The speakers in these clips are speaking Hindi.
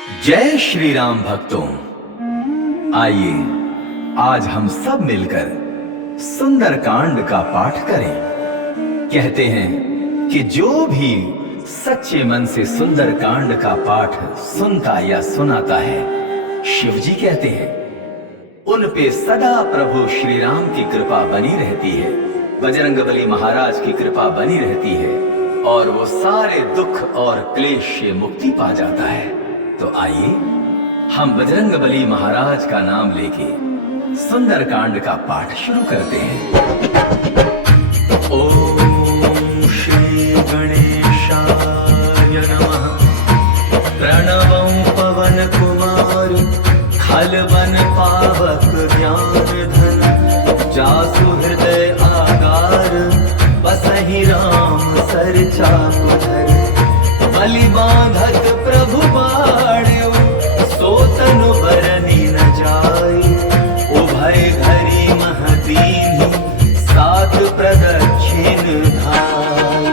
जय श्री राम भक्तों, आइए आज हम सब मिलकर सुंदरकांड का पाठ करें। कहते हैं कि जो भी सच्चे मन से सुंदरकांड का पाठ सुनता या सुनाता है, शिव जी कहते हैं उन पे सदा प्रभु श्री राम की कृपा बनी रहती है, बजरंगबली महाराज की कृपा बनी रहती है और वो सारे दुख और क्लेश से मुक्ति पा जाता है। तो आइए हम बजरंगबली महाराज का नाम लेके सुंदरकांड का पाठ शुरू करते हैं। ओम श्री गणेशाय नमः। प्रणवं पवन कुमार खलवन पावक ज्ञान धन, जासु हृदय आगार बसहि राम सर चाकुधर। बलि बांधत प्रभु बाढ़्यो, सो तनु बरनि न जाई। उभय घरी मह दीन्हि, सात प्रदक्षिण धाई।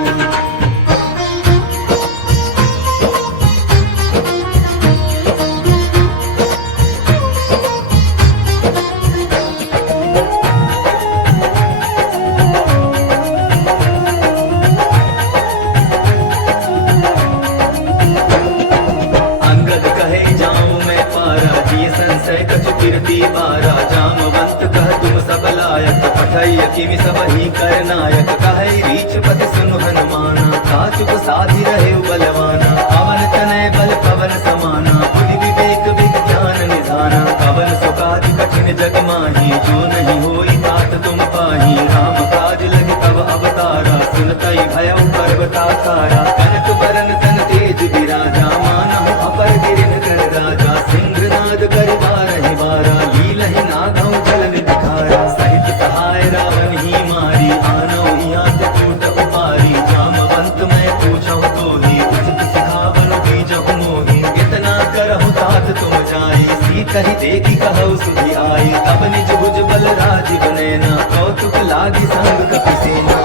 बारा जामवंत कह तुम सब लायक, पठैय किमि सब ही कर नायक। कहै रीछ पति सुनु हनुमाना, काचुक साधि रहे बलवाना। पवन तनय बल पवन समाना, बुद्धि विवेक विज्ञान निधाना। पवन सो काज कठिन जग माही, जो नहीं होई तात तुम पाही। राम काज लगे तब अवतारा, सुनतई भयउ पर्वताकारा। कनक बरन तन तेज विराजा, मानहु अपर गिरिन कर राजा। सिंहनाद करि बारहि बारा, लीलहि नागौ जल निधिखारा। सहित सहाय रावण ही मारी, आनौ हिया से टूट उपारी। जामवंत मैं पूछहु तोहि, उचित सिखावनु बीजहु मोहि। इतना करहु तात तुम जाई, सीतहि देखि कहु सुधि आई। तब निज भुज बल राजीव नैना, कौतुक लागी संग कपिसेना।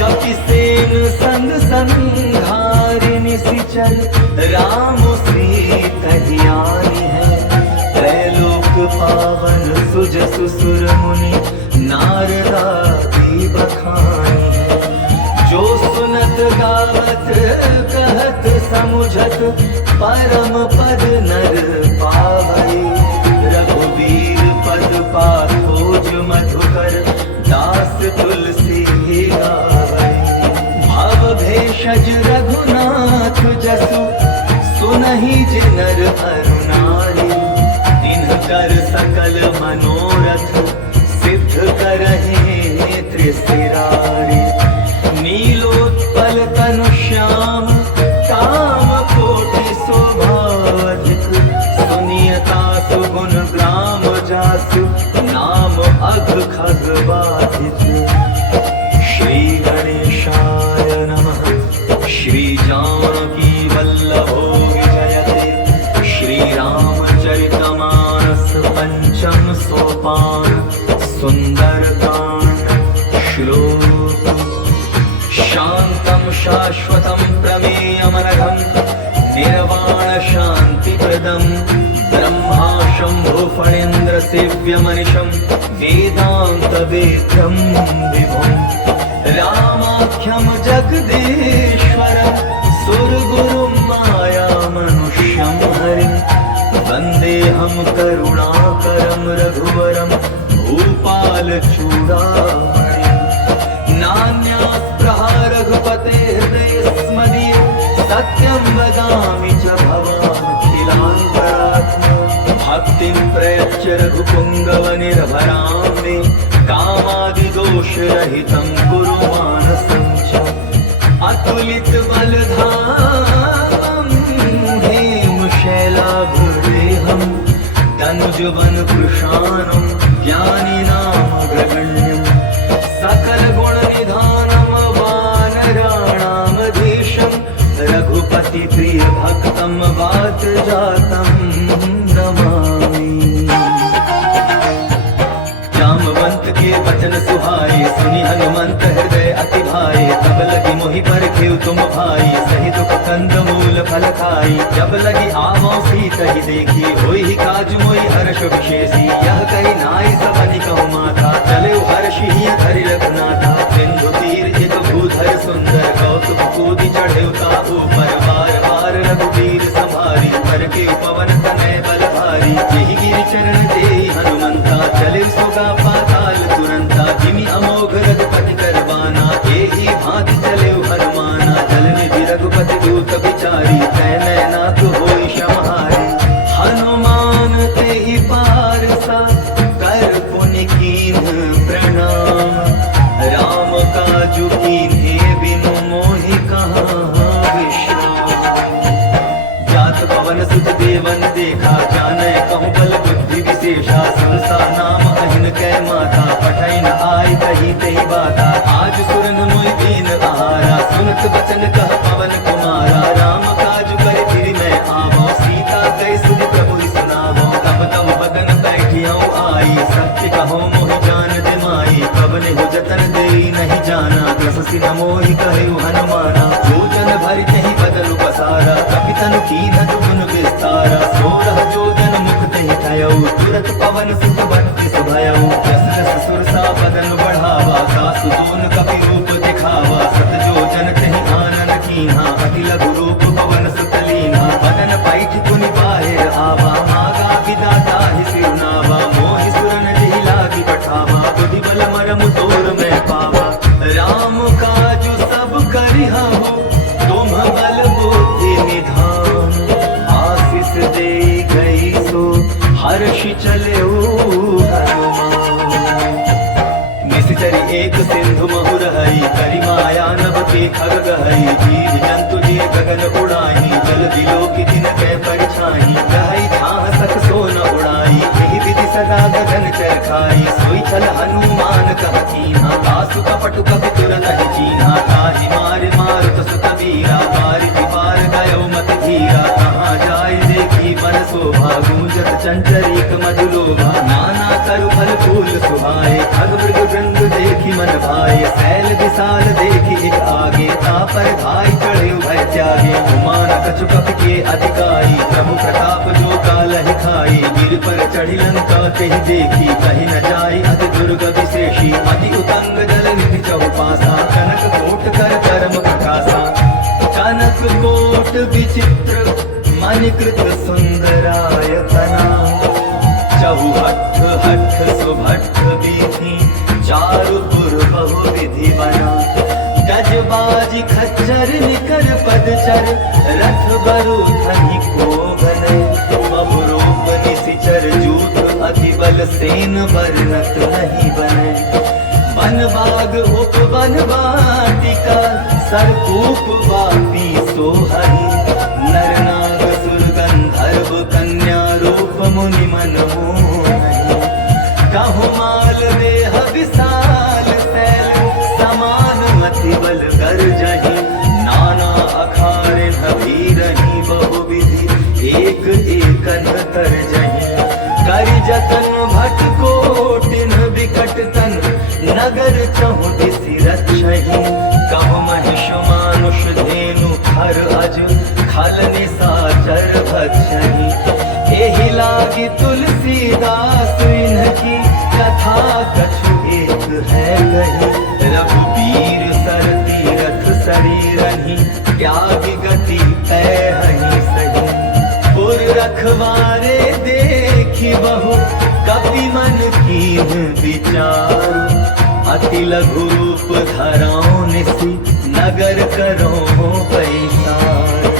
कपिसेन संग संघारि निशिचर, राम सीतहि आनी है। त्रैलोक पावन सुजसु सुर मुनि, नारदादि बखानी है। जो सुनत गावत कहत समुझत, परम पद नर पावै। रघुवीर पद पाथोज मधुकर, दास तुलसी गावै। भव भेषज रघुनाथ जसु, सुनहि जे नर अरु नारी। कर सकल मनोरथ, सिद्ध करहि त्रिशिरारी। नीलोत्पल तनु श्याम, काम कोटि शोभाधिक। सुनियता सुगुण ग्राम जासु, नाम अघ खग बाधिक। श्री गणेशाय नमः। श्री जानकी वल्लभो विजयते, श्री रामचरितमानस पंचम सोपान। सुंदरकांड श्लोक। शांतं शाश्वतं प्रमेयमनघं, निर्वाण शांति प्रदं। ब्रह्मा शंभु फणीन्द्र सेव्यमनिशं, वेदांत वेद्यं विभुं। रामाख्यं जगदीश्वरं, सुरगुरुं माया मनुष्यं हरिं। वन्देऽहं करुणाकरं रघुवरं, भूपाल चूडामणिं। नान्यास्पृहा रघुपतेः हृदयस्मदीये, सत्यं वदामि च भवानखिलान्तरात्मा। भक्तिं प्रयच्छ रघुपुङ्गवनिर्भरां मे, कामादिदोषरहितं कुरु मानसं च। अतुलित बलधामं हेमशैलाभदेहं, तनुजवन कृशानं ज्ञानिनामग्रगण्यं। सकल गुण निधानं वानराणामधीशं, रघुपति प्रिय भक्तं वात जातं नमामि। जामवंत के वचन सुहाए, सुनि हनुमंत हृदय अति भाए। तब लगी मोहि पर खेव तुम भाई, सही दुख कंद मूल फल खाए। आई। जब लगी आवो सीता ही देखी, होई ही काज मोई हर्ष विशेषी। यह कही नाई सबनि कहु माथा, चले हर्ष ही धरि रघुनाथा। सिंधु तीर एक भूधर सुंदर, कौतुक कूदी चढ़े ताबू पर। बार बार रघुवीर संभारी, कर के पवन तनय बल भारी। यही गिरि चरण देई हनुमंता, चले सुगा पाताल तुरंता। जिमि अमोघ रघुपति करबाना, एही भांति चले हनुमाना। जल निधि रघुपति दूत बिचारी, तै नाथ होई समहारी। हनुमान तेहि पारसा, कर पुनि कीन्ह प्रणाम। राम काजु कीन्हे बिनु मोहि कहाँ विश्राम। जात पवन सुत देवन देखा, जानै कहूँ बल बुद्धि विशेषा। संसा नाम अहिन कै माता, पठै न आय कही तेहि बाता। आज सुरन मोहि दीन आहारा, सुनत बचन कह पवन कुमारा। राम काज कर फिर मैं आवो, सीता कह सुनि प्रभु सुनावो। तब तब बदन बैठियौ आई, सत्य कहो मोहि जान दिमाई। कबने हो जतन देई नहीं जाना, ग्रससि न मोहि कहु हनुमाना। जो जन भरि तहि बदनु पसारा, कपि तनु कीन्ह दुगुन विस्तारा। सोरह जो जन मुख तहि थयौ, तुरत पवन सुत बत्तीस भयौ। जस जस सुरसा बदन बढ़ावा, कासु दून कपि रूप दिखावा। सत जो जन तहि आनन कीन्हा, अति लघु रूप पवन सुत लीन्हा। बदन पैठ पुनि बाहिर आवा, मागा विदाता ही सिरनावा। मोहि सुरन जेहि लागी पठावा, बुद्धि बल मरम तोर मैं पावा। राम काजु सब करिहु, तुम बल बुद्धि निधान। आशीष दे गई सो, हर्षि चले हनुमान। निश्चरी एक सिंधु महु रहई, करि माया नभ के खग गहई। जीव जंतु जे गगन उड़ाई, जल बिलो की दिन कै परछाई। गहई छाह सक सो न उड़ाई, एहि विधि सदा गगन चरखाई। सोई छल हनुमान कह कीन्हा, कासु कपट कपि तुर नहीं चीन्हा। ताहि मार मारुत सुत वीरा, बारिधि पार गयो मति धीरा। कहाँ जाय देखी बन शोभा, गूंजत चंचरीक मधुलोभा। नाना तरु फल फूल सुहाए, खग मृग वृंद देखी मन भाए। सैल विशाल देखी एक आगे, तापर धाई चढ़े भय त्यागे। हुमान कछु कपि के अधिकारी, प्रभु प्रताप जो कालहि खाई। गिर पर चढ़ी लंका तेहि देखी, कहि न जाई अति दुर्ग विशेषी। अति उतंग जल निधि चहुपासा, कनक कोट कर परम प्रकाशा। कनक कोट विचित्र मणिकृत सुंदरायतना। चहुहट्ठ हट्ठ सुभट्ठ बीथी, चारु पुर बहु विधि बना। गजबाजी खच्चर निकर पदचर, रथ बरु धनि को बने। बहु रूप निशिचर जूथ, अति बल सेन बरनत नहीं बने। वन बाग उपवन वाटिका, सरकूप वापी सोहई। नर नाग सुर गंधर्व कन्या, रूप मुनि मन मोहई। कहु माल देह विशाल सैल, समान अति बल गर्जहि। नाना अखारे भीरहि, बहु विधि एक एकन तरजहि। करि जतन भट कोटिन विकट तन, नगर चहु दिसि रक्षहि। कहु महिष मानुष धेनु खर अज, खल निशाचर भक्षहि। एहि लागी तुलसीदास इन्हकी, कथा कछु एक है कही। रघुबीर सर तीरथ शरीरहि, त्याग गति पैहहि सही। पुर रखवारे देखी बहु, कपि मन कीन्ह विचार। अति लघु रूप धरौ निसि, नगर करो पैसार।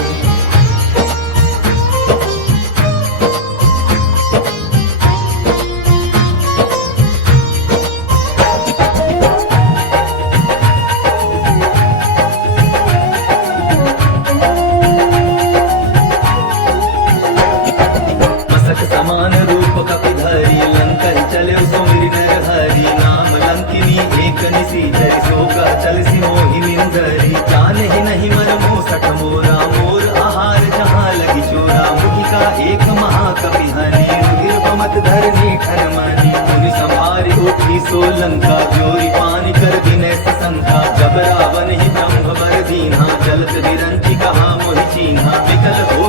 समान रूप कपि धरि, लंकन चले सुमिरि नर हरि। नाम लंकिनी एक निसी, जरि सोगा चल सी मोहि मिंदरी। जाने ही नहीं मन मोह सठ मोरा,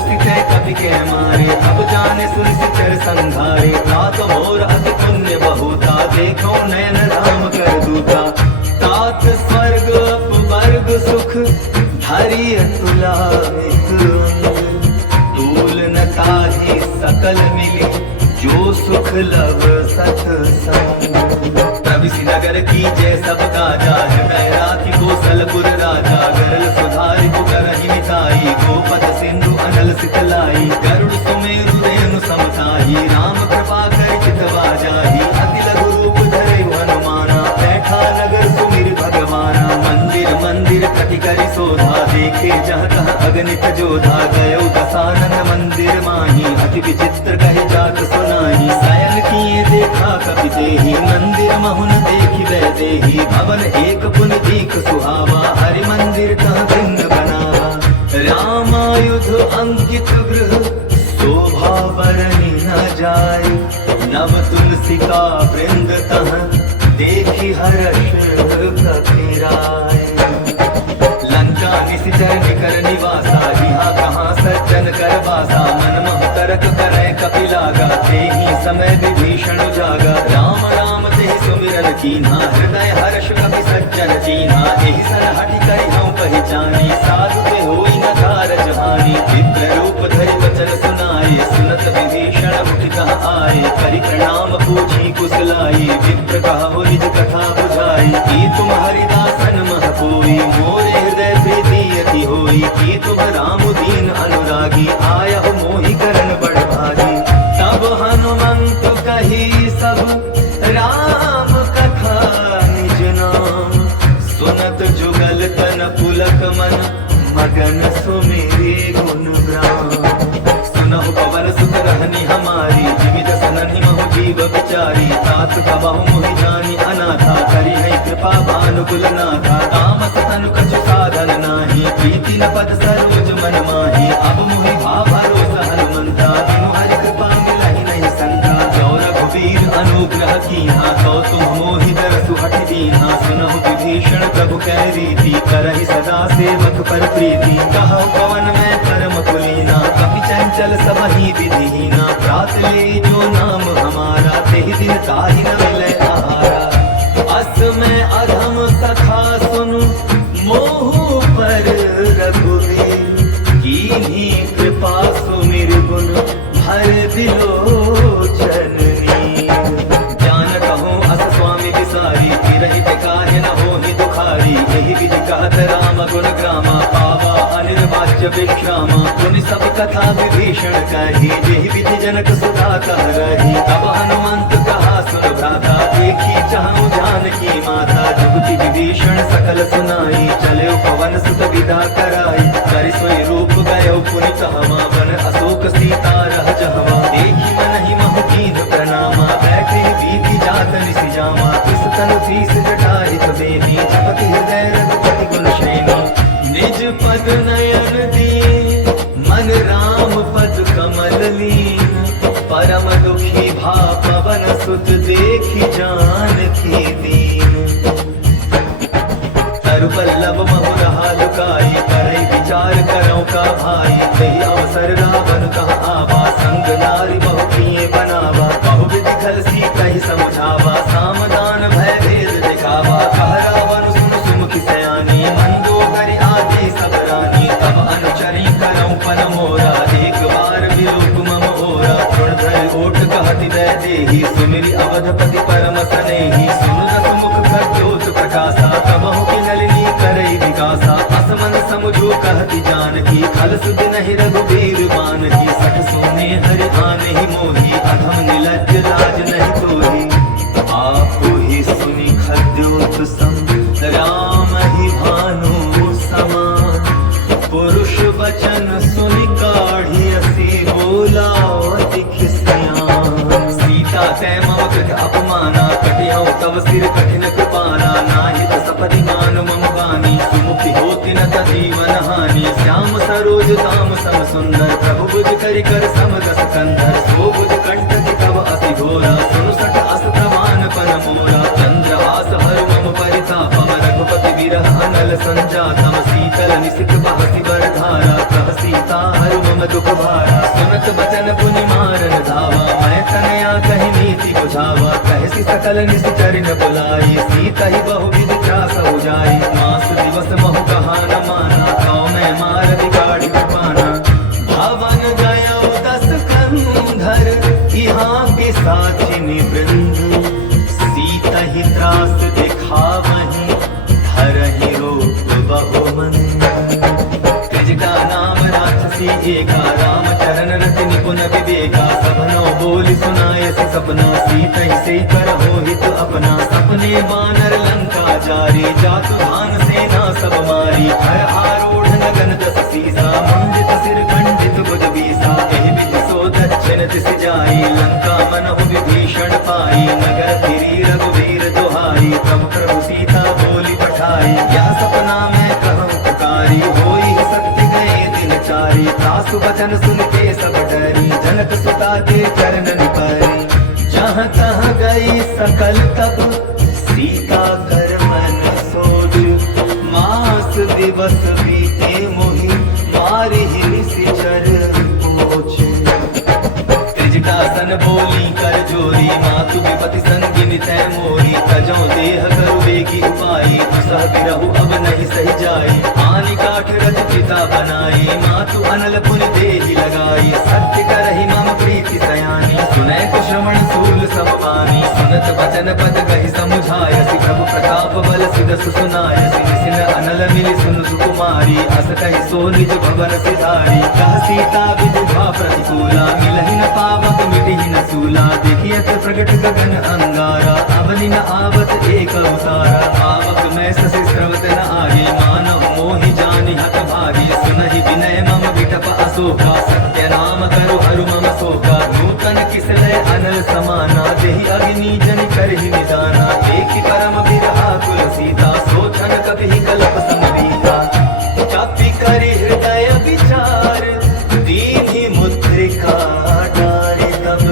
सितै कपि के मारे, अब जाने सुन सिचर संघारे। तात मोर अति पुण्य बहुता, देखो नयन राम कर दूता। तात स्वर्ग अपवर्ग सुख, धरि अतुलायित अंग। तूल न ताहि सकल मिली, जो सुख लव सतसंग। प्रविसि नगर कीजय सब काजा, हृदय राखि कौशलपुर राजा। गरल सुधारि पुकारहि मिताई, गोपद सिंधु अनल सितलाई। गरुड़ सुमेरु रेणु समताई, राम कृपा कर चितवा जाहि। अति लघु रूप धरे हनुमाना, बैठा नगर सुमिर भगवाना। मंदिर मंदिर कटि करि शोधा, देखे जहाँ तहाँ अगणित जोधा। गयो दसानन मंदिर माही, अति विचित्र कहि जात सुनाही। शयन किए देखा कपि तेहि, मंदिर महुन देखि वै देहि। भवन एक पुन दीख सुहावा, हरि मंदिर तहाँ भिन्न बनावा। रामायुध अंकित गृह, शोभा बरनि न जाय। नव तुलसी का वृंद तहाँ, देखि हर्ष कपिराय। लंका निशिचर निकर निवासा, यहाँ कहाँ सज्जन कर वासा। मन मह तरक करय कपिलागा, तेहि समय विभीषण जागा। राम राम तेहि सुमिरन कीन्हा, हृदय हर्ष कपि सज्जन कीन्हा। एहि सन हठि करि हऊँ पहिचानी, साधु ते होई न कारज हानि। विप्र रूप धरि वचन सुनाए, सुनत विभीषण मुखि कहाँ आए। करि प्रणाम पूछी कुशलाई, विप्र कहु निज कथा बुझाई। की तुम हरिदासन मह कोई, मोरे हृदय प्रीति अति होई। की तुम राम दीन अनुरागी, आयहु मोहि करन बड़ भागी। तब हनुमंत कही सब, राम कथा निज नाम। सुनत जुगल तन पुलक मन, मगन सुमिरे गुण ग्राम। सुनहु पवन सुत रहनी हमारी, जीवित सनहि महु जीव बिचारी। तात कबहु मोहि जानी अनाथा, करि है कृपा भानुकुल नाथा। तामस तनु कछु साधन नाही, प्रीति न पद सरोज मन माही। अब मोहि भाव भरोसा हनुमंता, बिनु हरि कृपा मिलहि नहीं संता। जो रघुवीर अनुग्रह कीन्हा, तो तुम मोहि दरसु हठि दीन्हा। सुनहु विभीषण प्रभु कै रीति, करहि सदा सेवक पर प्रीति। कहु पवन में परम कुलीना, कपि चंचल सबहि विधिहीना। प्रात ले जो नाम हमारा, तेहि दिन ताहि न मिलै आहारा। अस में अधम सखा सुनु, मोहु पर रघुवीर। कीन्ही कृपा सुमिर गुण, भर बिलोचन नीर। जानत हूँ अस स्वामी विसारी, तिरहित काहे न होहि दुखारी। यही विधि कहत राम गुण ग्रामा, पावा अनिर्वाच्य विश्रामा। पुनि सब कथा विभीषण कही, जेहि विधि जनक सुधा कह रही। तब हनुमंत कहा सुन भ्राता, देखी चाहूं जानकी माता। जुगति विभीषण सकल सुनाई, चले पवन सुत विदा कराई। करि सोई रूप गयो पुनि कहवा, बन अशोक सीता रह जहवा। देखी मनहि महु कीन्ह प्रणामा, बैठे बीति जात निसि जामा। इस तनु फीस जटाहित बेनी, जपति हृदय रघुपति गुण शेनी। निज पद नयन दिए, मन राम पद कमल लीन। परम दुखी भा पवन सुत, देखि जानकी दीन। तरु पल्लव महु रहा लुकाई, करई विचार करौ का भाई। तेहि अवसर रावण कहा आवा, संग नारी बहु किए बनावा। बहु विधि खल सीतहि समझावा, सामदान भय भेद दिखावा। कह रावण सुन सुमुखि सयानी, मंदोदरि आदि सब रानी। तब अनुचरी करौ पन मोरा, एक बार विलोक मम ओरा। तृणधर ओट कहति वै देहि, सुमिरि अवधपति परम सनेहि। सुन दस मुख खद्योत प्रकाशा, तबहु की नलिनी करई विकासा। असमन समझो कहति जानकी, खल सुध नहीं रघुबीर बानकी। सठ सोने हरि आनहि मोहि, अधम निलज्ज लाज नहीं तोहि। आपु ही सुनि खद्योत सम, राम ही भानु समान। पुरुष वचन सुनि काढ़ी, असी बोला अति खिसियान। सीता तै मम कृत अपमाना, कटिहउ तव सिर कठिन कृपाना। नाहित सपदि मान मम बानी, सुमुखि होति न तजीवन हानि। श्याम सरोज दाम सम सुंदर, प्रभु बुझ करि कर समदस कंधर। सो बुझ कंठ तव अति घोरा, सुनु सठ अस प्रमाण पन मोरा। चंद्रहास हरु मम परितापम, रघुपति विरह अनल संजातम। शीतल निशित बहति बरधारा, कह सीता हरु मम दुख भारा सुनत बचन पुनि मारन धावा मैं तनया कहि नीति बुझावा कहसी सकल निश्चर न बुलाई सीता ही बहुविध त्रास उजाई मास दिवस महु कहा न माना कौ मैं मार बिगाड़ी पाना भवन गयो 10 कंधर यहाँ के साथिनी वृंद सीता ही त्रास दिखावहीं धरहि रूप बहुमंद त्रिजटा नाम राक्षसी एका राम चरण रति निपुण विवेका सबनो बोली सुनायसि सपना सीता ही से करहो हित अपना सपने बानर लंका जारी जातु धान सेना सब मारी हर आरूढ़ नगन दस सीसा मुंडित सिर खंडित भुज बीसा एहि विधि सो दक्षिण दिस जाई लंका मनहु विभीषण पाई नगर फिरी रघुवीर दुहाई तब प्रभु सीता बोली पठाई यह सपना मैं कहूँ पुकारी होई सत्य गए दिन चारी तासु वचन सुनते सब डरी जनक सुता के चरण निपारी जहाँ तहाँ गई सकल तप सीता कर मन सोच मास दिवस बीते मोहि मारी ही निशिचर पोछ त्रिजटासन बोली कर जोरी मातु विपति संगिनी तै मोरी तजो देह करु बेगी उपाई दुसह बिरहु अब नहीं सही जाई आनि काठ रच पिता बनाई मातु अनल पुनि देहि लगाई सत्य करहि मम प्रीति सयानी सुनै कुश्रवण सूल समवानी सुनत वचन पद कहि समुझायसि प्रभु प्रताप बल सिदसु सुनायसि निसिन अनल मिलि सुन सुकुमारी अस कहि सो निज भवन सिधारी कह सीता विदुभा प्रतिकूला मिलहि न पावक मिटिहि न सूला देखियत प्रगट गगन अंगारा अवनि न आवत एक अवतारा पावक मैं ससि स्रवत न आगे मानव मोहि जानि हत भागी सुनहि विनय मम विटप अशोका सत्य नाम करु हरु मम शोका नूतन किसलय अनल समाना देहि अग्नि जनि करहि निदाना देखि परम बिरहा कुल सीता सोचन कभी कल्प समरीता चापि करि हृदय विचार दीन्हि मुद्रिका डारि तब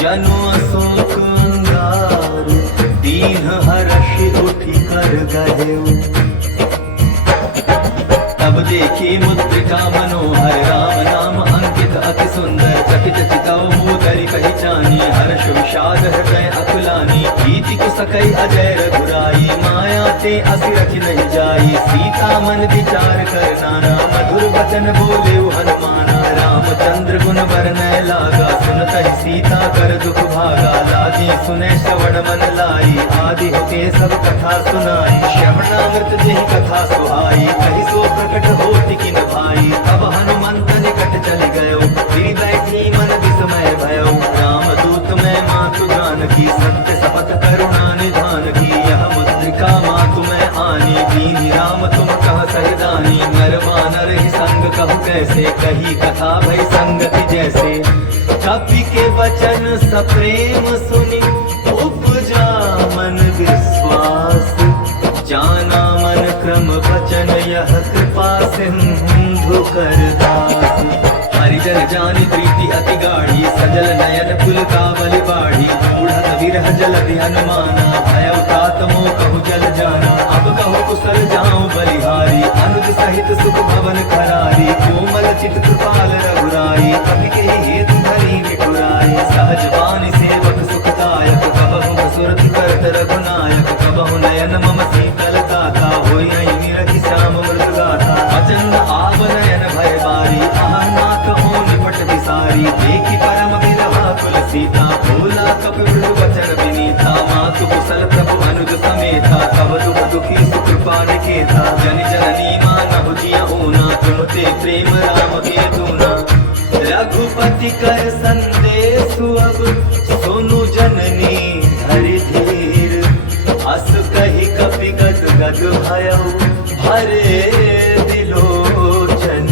जनु अशोक अंगार दीन हर्षि उठि कर गहेउ तब देखी मुद्रिका मनोहर राम नाम अंकित अति सुंदर चकित चितौ मोदरि पहचानी हर्ष विषाद हृदय अकुलानी भीति कुसकै अजय रघुराई माया ते असि रखि नहीं जाई सीता मन विचार कर नाना मधुर वचन बोले हनुमाना रामचंद्र गुण वर्णय लागा सुनतहि सीता कर दुख भागा लागी सुने श्रवण मन लाई आदि होते सब कथा सुनाई श्रवणामृत जेहि कथा सुहाई कहि सो प्रकट होति किन भाई तब हनुमंत निकट चलि गयो गिरि बैठी मन विस्मय भयो राम दूत मैं मातु जानकी सत्य शपथ करुणा निधान की यह मुद्रिका मातु मैं आनी दीनि राम तुम कह सहिदानी नर वानर ही संग कहु कैसे कही कथा भई संगति जैसे कपि के वचन सप्रेम सुनि उपजा मन विश्वास जाना मन क्रम वचन यह कृपा सिंधु कर दास हरिजन जानि प्रीति अति गाढ़ी सजल नयन पुलकावल बाढ़ी बूढ़त विरह जलधि हनुमाना भयउ तात मोह कहु जल जाना अब कहु कुशल जाऊं बलिहारी अनुज सहित सुख भवन खरारी कोमल चित कृपाल रघुराई कपि के हेतु धरी मिठुराई सहज वाणी सेवक सुखदायक कबहु सुरति करत रघुनायक कबहु नयन मम शीतल गाथा होई निरखि श्याम मृदु गाथा वचन न आव नयन भय बारी नाथ हो निपट विसारी देखि परम बिरहा कुल सीता भोला कपि मृदु वचन विनीता मातु कुशल प्रभु अनुज समेता तब दुख दुखी सुकृपा निकेता जन जननी मानहु जिया ऊना तुम ते प्रेम राम के दूना रघुपति कर संदेशु अब सुनु जननी धरि धीर अस कहि कपि गद गद भयउ भरे दिलोचन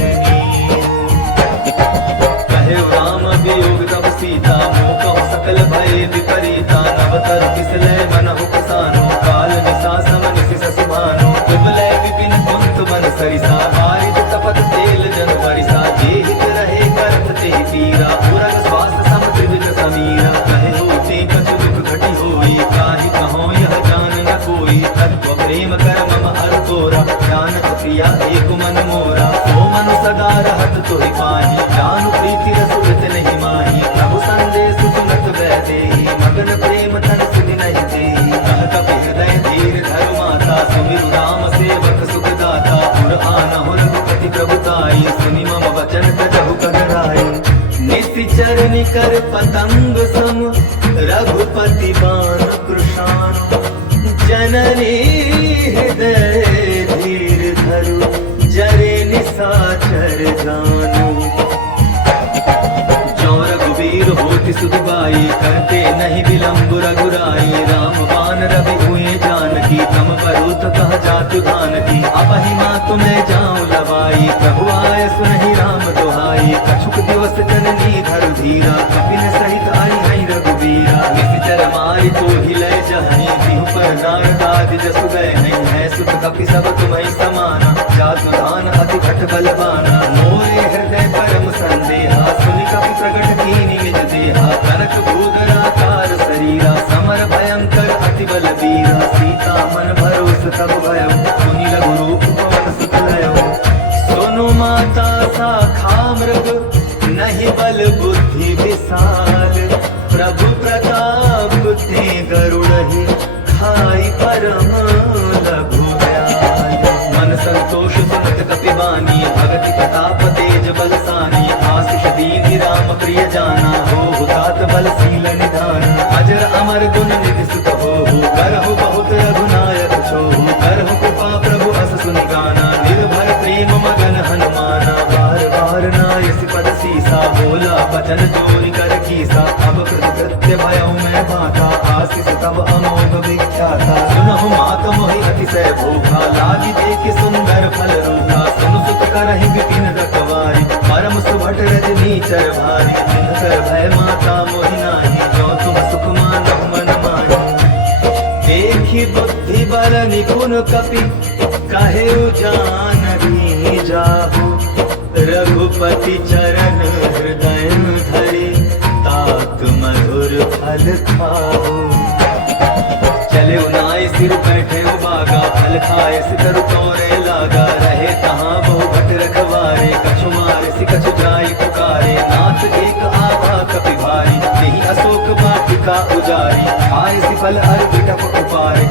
कहे राम वियोग तब सीता मोह सकल भय विपरीता नव तरु किसलय मनहु कसानो काल निशा समन सिसि भानो विबलय विपिन कुंत मन सरिसा बारिद तपत तेल जन परिसा जेहित रहे करत तेहि तीरा पुरग स्वास्थ्य सम त्रिविध समीरा कहे होते कछु दुख घटी होई काहि कहो यह जान न कोई तत्व प्रेम कर मम हर तोरा जानत प्रिया एक मन मोरा ओ मन सदा रहत तोहि पाही निशिचर निकर पतंग सम रघुपति बाण कृशान जननी हृदय धीर धरु जरे निशाचर जानु जो रघुवीर होति सुधबाई करते नहीं विलंब रघुराई राम बाण रवि हुए जानकी तम परुत कह जातु धानकी अब ही माँ तुम्हें जाऊं लवाई प्रभु आय सुनहि राम दुहाई कछुक दिवस जननी धरु धीरा कपिन सहित आई है रघुवीरा निशिचर मारी तो हिलय जहनी दिहु पर नारदादि जसु गए नहीं है सुत कपि सब तुम्हें समाना जातु धान अति खट बलवाना मोरे हृदय परम संदेहा सुनि कपि प्रगट कीनि निज देहा कनक भूधराकार शरीरा समर भयंकर अति बलवीरा सीता मन भरोस तब भयो सुनि लघु रूप पवन सुत लयो सुनु माता शाखा मृग नहीं बल बुद्धि विशाल प्रभु प्रताप ते गरुड़हि खाई परम लघु दयाल मन संतोष सुनत कपिवानी भगति प्रताप तेज बलसानी आशीष दीन राम प्रिय जाना हो तात बलशील निधान अजर अमर गुण निधि सुत हो करहु बहुत रघुनायक छोहु करहु कृपा प्रभु अस सुनि गाना निर्भर प्रेम मगन हनुमाना बार बार नायस पद सीसा बोला बचन चोरी कर कीसा अब कृत्य भयउ मैं बाता आशीष तब अमोघ विख्याता सुनहु मात मोहि अतिशय भूखा लागी देख सुंदर फल रूखा सुनु सुत करहि विपिन रखवारी परम सुभट रजनी चर भारी जिनकर भय माता मोहि नाही जो तुम सुख मानहु मन माही देखि बुद्धि बल निपुण कपि कहे जानहि जाहु रघुपति चरण हृदय धरि तात मधुर फल खाओ चले उनाय सिर बैठे बागा फल खाए सितर तोरे लागा रहे तहाँ बहु भट रखवारे कछु मारे सि कछु जाई पुकारे नाथ एक आवा कपि भारी तेहि अशोक वाटिका उजारी खाए सि फल अर बिटप उपारे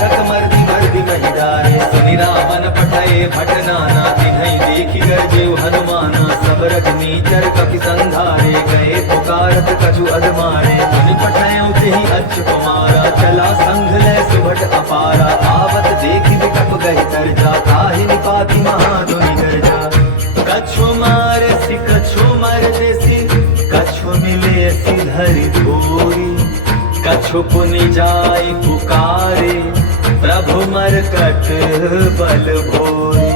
छक मर्दी मर्दी महि डारे सुनि रावण पठये भट नाना तिन्है देखि गरजेउ हनुमाना सब रजनीचर कपि संधारे गए पुकारत कछु अधमारे मुनि पठयउ तेहि अच्छ कुमारा चला संघ ले सुभट अपारा आवत देखि विकप गहि तरजा ताहि निपाति महाधुनि गर्जा कछु मार सि कछु मरते सि कछु मिले सि धरि धोरी कछु पुनि जाय पुकारे प्रभु मरकट बल भोरी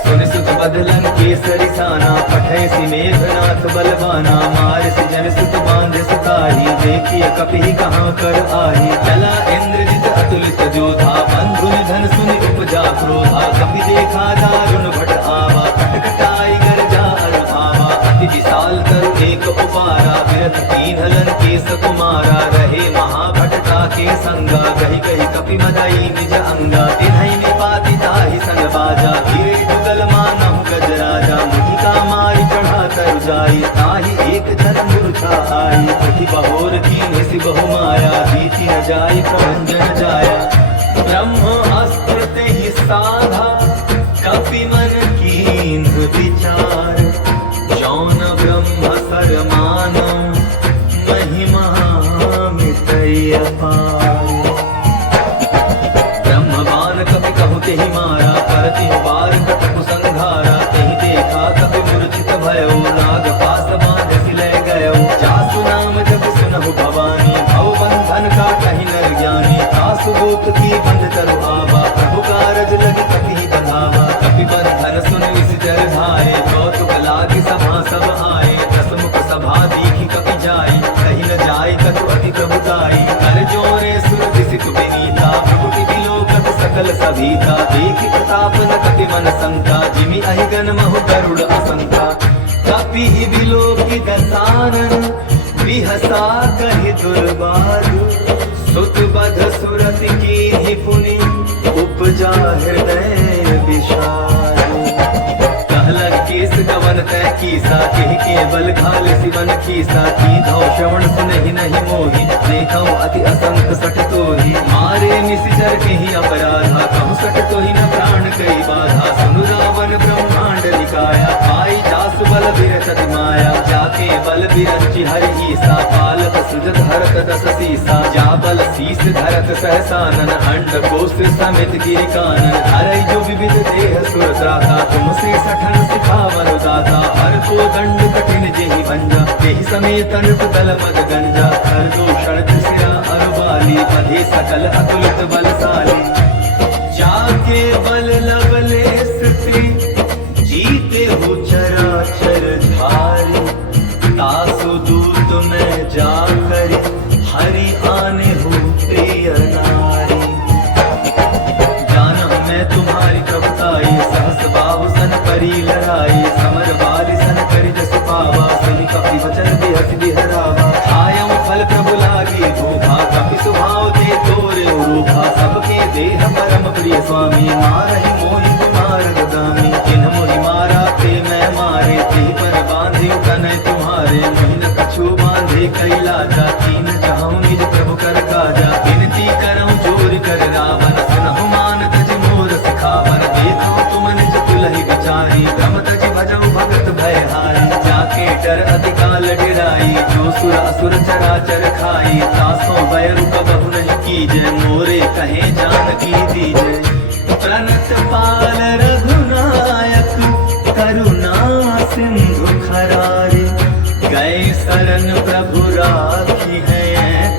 सुनि सुत बदलन केसरी साना पठय सि मेघनाथ बलवाना मार सि जन सुत बांधे सुताही देखिए कपि कहाँ कर आही चला इंद्रजित अतुलित जोधा बंधु निधन सुनि उपजा क्रोधा कपि देखा दारुण भट आवा कटकटाई गर्जा अनुभावा अति विशाल तरु एक उपारा विरथ कीन्हलन केस कुमारा रहे महाभटका के संगा कही कही कपि मदाई निज अंगा तिन्है निपाति ताहि संग बाजा गिरे जुगल मानहु गजराजा मुझिका मारी चढ़ा तरु जाई ताहि एक छत मूर्छा आई उठी बहोर कीन्ह सि बहु माया बीती न जाई प्रभंजन जाया ब्रह्म अस्त्र तेहि साधा कपि मन कीन्ह विचार जौन ब्रह्म सर मानो महिमा मितय अपार ब्रह्म बाण कपि कहु तेहि मारा परति बार कटकु संघारा तेहि देखा कपि मूर्छित भयो नाग पास बांध सि लय गयो जासु नाम जप सुनहु भवानी भव बंधन काटहि नर ज्ञानी तासु गोत की बंध तरु आवा प्रभु कारज लगी कपि बंधावा कपि बंधन सुन विसिचर धाये कौतुक लागी सभा सब आए दसमुख सभा दीखि कपि जाई कहि न जाय कछु अति प्रभुताई कर जोरे सुर दिसित विनीता प्रभुति बिलोकत सकल सभीता देखि प्रताप न कपि मन संता जिमि अहिगन महु गरुड़ असंता कपि बिलोकि दसानन बिहसा कहि दुर्बाधु सुत बध सुरति कीन्हि पुनि उपजा हृदय विषादु कहलन केस गवन तय कीसा केहि केवल खाल सिवन खीसा की धौ श्रवण सुनहि नहीं मोहि देखौ अति असंख सठ तोहि मारे निशिचर केहि अपराधा कहु सठ तोहि न प्राण कई बाधा सुनु रावण ब्रह्मांड निकाया पाई जास बल बिरचति माया जाके बल बिरंचि हरि सा पालक सृजत हरत दस सीसा जा बल शीस धरत सहसानन अंड कोश समित गिरि कानन धरई जो विविध देह सुर त्राता तुमसे सठन सिखावन दाता हर को दंड कठिन जेहि भंजा तेहि समेत अनुप दल मद गंजा हर दूषण त्रिशिरा अरुबाली बधे सकल अतुलित बलशाली जाके बल लबले स्त्री जीते हो चराचर धारी तासु दूत में जाकर हरि आने हो प्रिय नारी जाना मैं तुम्हारी प्रभुताई सहस बाहु सन परी लड़ाई समर बाली सन करि जस पावा सुनि कपि वचन बिहस बिहरावा खायम फल प्रभु लागी धोखा कपि सुभाव दे तोरे रूखा सबके देह परम प्रिय स्वामी मारहि मोहि कुमार गोदामी जिन मोहि मारा ते मैं मारे ते पर बांधे तनय तुम्हारे मोहि कछु बांधे कैलाजा तीन चाहूं निज प्रभु कर काजा विनती करऊं जोर कर रावण सुनहु मान तज मोर सिखावन देखो तुम निज तुलहि विचारी भ्रम तज भजऊ भगत भयहारी जाके डर अति काल डिराई जो सुर असुर चराचर खाई तासों बैरु कबहु नहीं कीजय मोरे कहे जानकी दीजय प्रणत पाल रघुनायक करुणा सिंधु खरारे गए शरण प्रभु राखी है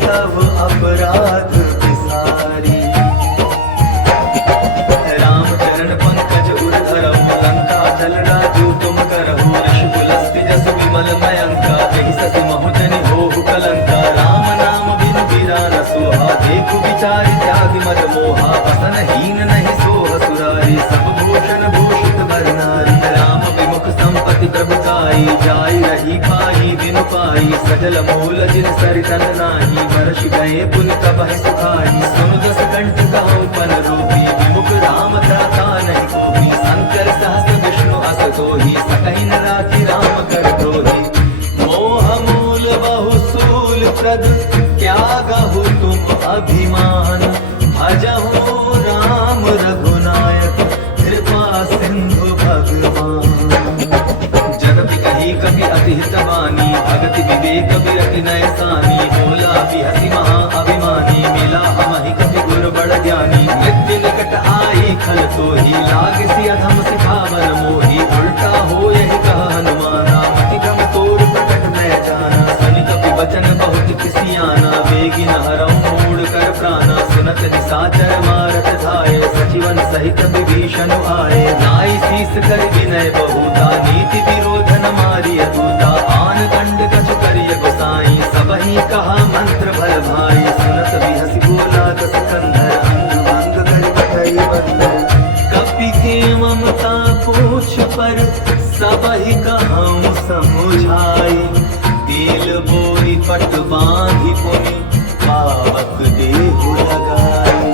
तब अपराध विसारी रामचरण पंकज उर धरहु लंका चल राजू तुम करहु ऋषिकुलस्ति जस विमल मयंका जहि ससि महुजनि होहु कलंका राम नाम बिनु बिरान सोहा देखु विचारि त्यागि मद मोहा बसन हीन नहीं सोह सुरारी सब भूषण भूषित बरनारी राम विमुख संपत्ति प्रभुताई जाई रही पाई बिनु पाई सजल मूल जिन सरितन नाही वर्ष गए पुनि तबहि सुखाई सुन दस कंठ कहूँ पन रूपी विमुख राम त्राता नहीं कोई शंकर सहस विष्णु अस दोहि सकहि न राखी राम कर द्रोही मोह मूल बहु सूल प्रद त्यागहु तुम अभिमान भजहु राम रघुनायक कृपा सिंधु भगवान जगति कही कपि अति हितवानी भगति विवेक विरति नय सानी बोला बिहसी महा अभिमानी मिला हमहि कपि गुर बड़ ज्ञानी नित्य निकट आई खल तोहि लागसी अधम सिखावन मोहि उल्टा हो यही कहा हनुमाना मति भ्रम तोर प्रकट मैं जाना सुनि कपि वचन बहुत किसियाना वेगी न हरऊं मूढ़ कर प्राणा सुनत निसाचर मारत धाय सचिवन सहित विभीषण आए नाई शीस कर विनय बहुता नीति विरोध न मारिय दूता आन दंड कछु करिय गोसाई सबहि कहा मंत्र भल भाई सुनत बिहसि बोला दस कंधर अंग भंग कर बधई बंधर कपि के ममता पूछ पर सबहि कहऊं समुझाई तिल बोई पट बांधि पुनि पावक देहु लगाई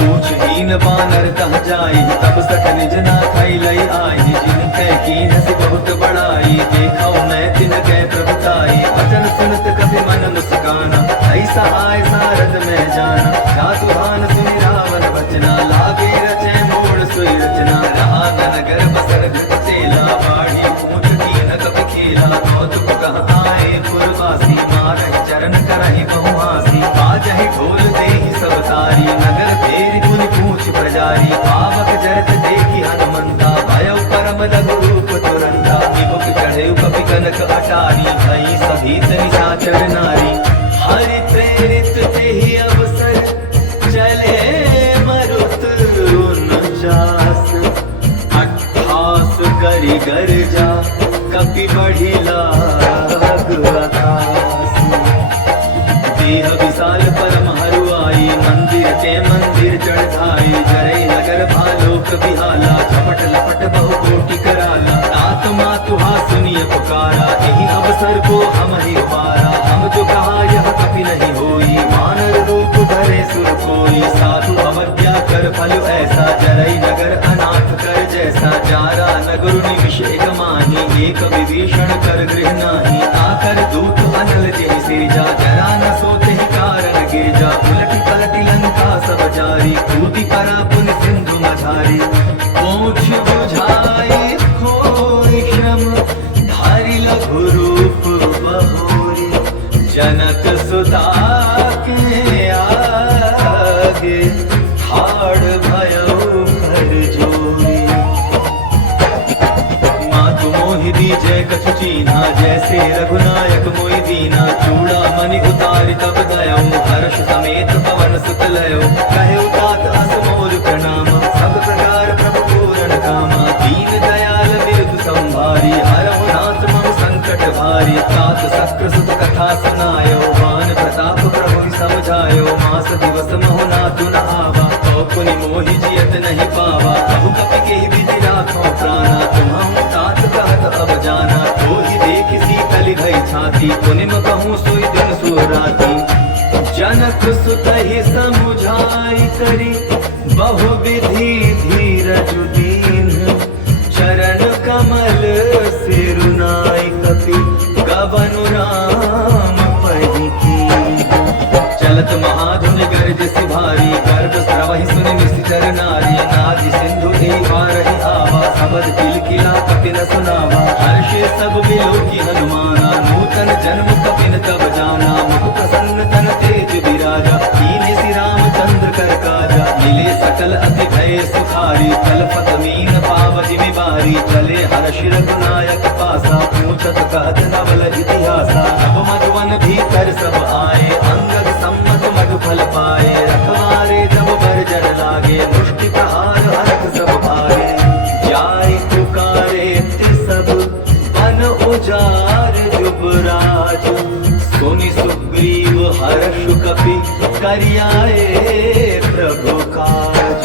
पूछहीन बानर कह जाई तब सठ निज ना खाई लई आई जिन कह कीन से बहुत बड़ाई देखौ मैं तिन कह प्रभुताई वचन सुनत कभी मन मुस्काना ऐसा आय सारद में जाना धातु धान सुनि रावण बचना लागे रचे मोड़ सुई रचना रहा नगर बसर घट चेला बाड़ी पूछ कीन कभी खेला कौतुक कह आए पुरवासी मारहि चरण करहि बहुहासी बाजहि ढोल देहि सब तारी नगर फेरि पुनि पूछ प्रजारी पावक जरत देखि हनुमंता भयउ परम लघु रूप तुरंता विमुख चढ़ेउ कपि कनक अटारी भई सभीत निशाचर नारी हरि प्रेरित तेहि अवसर चले मरुत उनचास 28 करि गर्जा कपि बढ़ी लाग आकाश देह विशाल परम हरुआई मंदिर के मंदिर चढ़ाई जरई नगर भालोक बिहाला झपट लपट बहु कोटि कराला तात मातुहा सुनिय पुकारा यही अवसर को हम ही उबारा हम जो कहा यह कभी नहीं होई मानव रूप धरे सुर कोई साधु अवज्ञा कर फल ऐसा जरई नगर अनाथ कर जैसा जारा नगर निमिष एक माही एक विभीषण कर गृह नाही आकर दूत अनल जय सिरजा जरा न सोते ही कारण गिरजा उलटी पलटी लंका सब जारी कूदी परा पुन सिंधु मझारी पूछ बुझाई खोई विक्रम धारि लघु रूप बहोरी, जनक सुता के आगे ठाड़ भयउ कर जोरी। मातु मोहि दीजय कछु चीन्हा, जैसे रघुनायक मोहि दीना। चूड़ामणि उतारि तब गयउ, हर्ष समेत पवन सुत लयउ। कहउ तात अस मोर प्रणाम, सब प्रकार प्रभु पूरण कामा। दीन दयाल बिरधु संभारी, हरहु नाथ मम संकट भारी। तात सक्र सुत कथा सुनायो, मान प्रताप प्रभु समझायो। मास दिवस महु नातु न आवा, पुनि मोहि जियत नहीं पावा। कहु कपि केहि विधि राखो प्राणा, तुम्हु तात कहत अब जाना। तोहि देखि शीतल भई छाती, पुनि म कहूँ सोई दिन सुराती। जनक सुतहि समुझाई करी, बहु विधि धीरज दीन्ह। चरण कमल सिरुनाई कपि, गबनु राम पहि कीन्ह। चलत महाधुनि गरजसि भारी, गर्भ स्रवहि सुनि निशिचर नारी। नादि सिंधु एहि पारहि आवा, सबद किलकिला कपि न सुनावा। हर्षे सब बिलोकी हनुमाना, नूतन जन्म कपि न तब जाना। मुख प्रसन्न तन तेज विराजा, कीन्हि रामचंद्र कर काजा। मिले सकल अति भय सुखारी, कलपत मीन पाव जिमि बारी। चले हर्ष रघुनायक पासा, पूछत कहत नवल इतिहासा। अब मधुवन भीतर सब आए, अंगद सम्मत मधु फल पाए। रखवारे जब बरजन लागे, मुष्टि प्रहार हरख सब भागे। जाय पुकारे ते सब बन उजार जुबराज। सुनि सुग्रीव हर्ष कपि, करियाए प्रभु काज।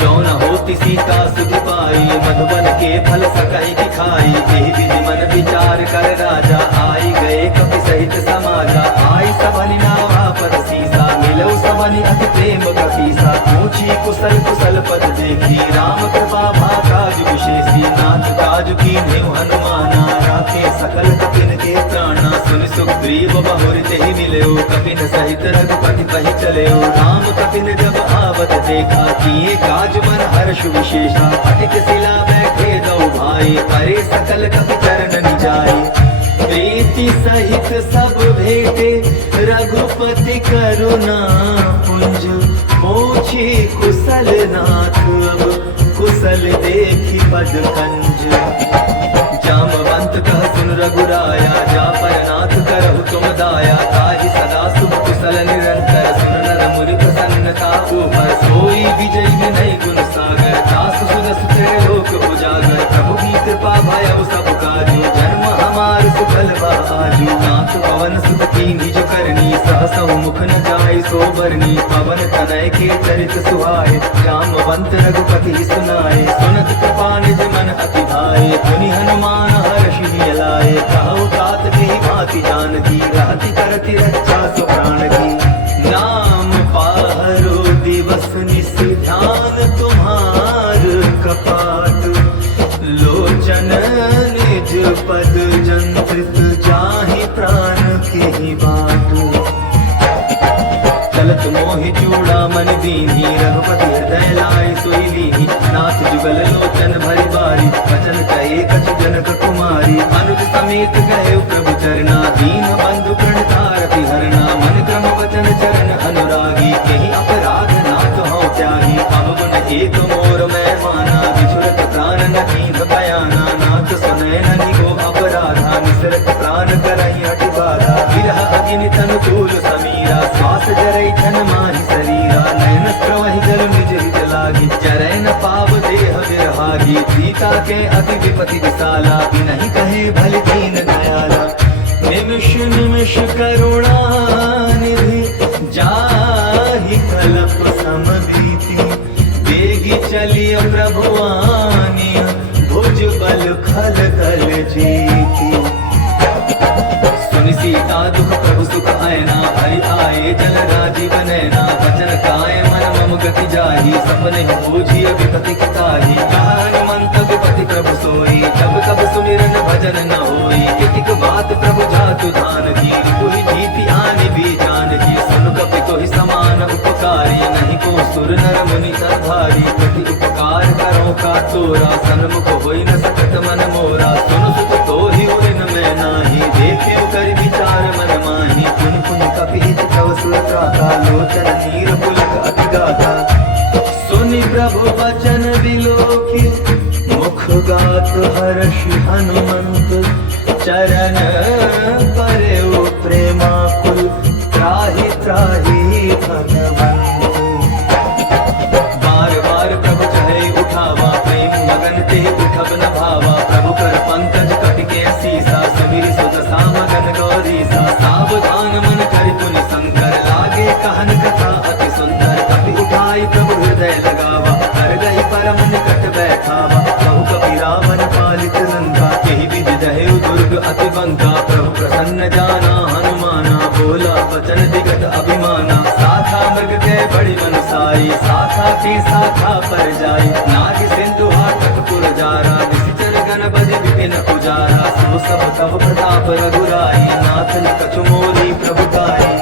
जौन होति सीता सुधि पाई, मधुबन के फल सकहि खाई। एहि विधि मन विचार कर राजा, आई गए कपि सहित समाजा। आई सबनि नावा पद सीसा, मिलउ सबनि अति प्रेम कपीसा। पूछी कुशल कुशल पद देखी, राम कृपा भाकाज विशेषी। नाथ काज कीन्हु हनुमाना, राखे सकल कपिन के प्राणा। सुनि सुग्रीव बहुरि तेहि मिलउ, कपिन सहित रघुपति पहि चलउ। राम कपिन जब आवत देखा, किए काज मन हर्ष विशेषा। फटिक शिला बैठे दो भाई, करे सकल कपि चरण निजाई। प्रीति सहित सब भेटे, रघुपति करुणा पुंज। मोछि कुशल नाथ अब, कुशल देखि पद कंज। जामवंत कह सुन रघुराया, जा पर नाथ करहु तुम दाया। ताहि सदा शुभ कुशल निरंतर, सुन नर मुनि प्रसन्नता ऊपर। सोई विजय विनय गुण सागर, दास सुदस त्रिलोक उजागर। प्रभु की कृपा भयउ सब काजू, जन्म हमार सुफल आजू। नाथ पवन सुत कीन्हि जो करनी, सहसहु मुख न जाय सो बरनी। पवन तनय के चरित सुहाए, जामवंत रघुपति सुनाए। सुनत कृपा निज मन अति भाए, पुनि हनुमान हर्षि लाए। कहु तात की भांति जानकी, रहति करति रक्षा सो प्राण की। नाम पाहरो दिवस निस ध्यान, तुम्हार कपाट। लोचन निज पद जंत्रित, जाहि प्राण के बाट। चलत मोहि चूड़ामणि दीन्हि, रघुपति हृदय लाय सोई लीन्हि। नाथ जुगल लोचन भरि बारी, वचन कहे कछु जनक कुमारी। अनुज समेत गए प्रभु चरना, दीन बंधु प्रणतारति हरना। मन क्रम वचन चरण अनुरागी, केहि अपराध नाथ हौ त्यागी। अब गुण एक मोर मैं माना, बिछुरत प्राण न कीन्ह बयाना। नाथ सुनय नहीं को अपराधा, निसरत प्राण करहि हठि बाधा। विरह अग्नि तनु तूल समीरा, श्वास जरै छन माहि शरीरा। नयन स्रवहि जल निज हित लागी, चरै न पाव देह विरहागी। सीता के अति विपति विशाला, बिनहि कहे भलि दीन दयाला। निमिष निमिष करुणा निधि, जाहि कलप सम बीति। बेगी चलिय प्रभु आनिय, भुज बल खल दल जीती। सुनि सीता दुख प्रभु सुख आयना, हरि आए जल राजीव नैना। वचन काय मन मम गति जाहि, सपने बूझिय विपति ताहि। हनुमंत विपति प्रभु सोई, जब तब सुमिरन भजन न होई। कितिक बात प्रभु जातु धान की, तुहि जीति आनि भी जान की। सुन कपि तोहि समान उपकारी, नहीं को सुर नर मुनि तरधारी। प्रति उपकार करो का तोरा, सन्मुख होई न सकत मन मोरा। सुन शांत चरण परेउ प्रेमाकुल त्राहि त्राहि भगवंत। बार बार प्रभु चढ़े उठावा प्रेम मगन ते उठब न भावा। प्रभु कर पंकज कटिके सीसा सबीर सुत सामगन गौरीसा। सावधान मन कर पुनि शंकर लागे कहन कथा अति सुंदर। कपि उठाई प्रभु हृदय लगावा कर गई परम निकट बैठावा। कहु कपि रावण पालित लंका केहि विधि दहेउ दुर्ग अति बंका। प्रभु प्रसन्न जाना हनुमाना बोला वचन दिगत अभिमाना। साथा मृग के बड़ी मनुसाई साथा की साथा पर जाई। नाग सिंधु हाटक पुर जारा निश्चर गणपति विपिन उजारा। सो सब कव प्रताप रघुराई नाथ न कछु मोरी प्रभु काई।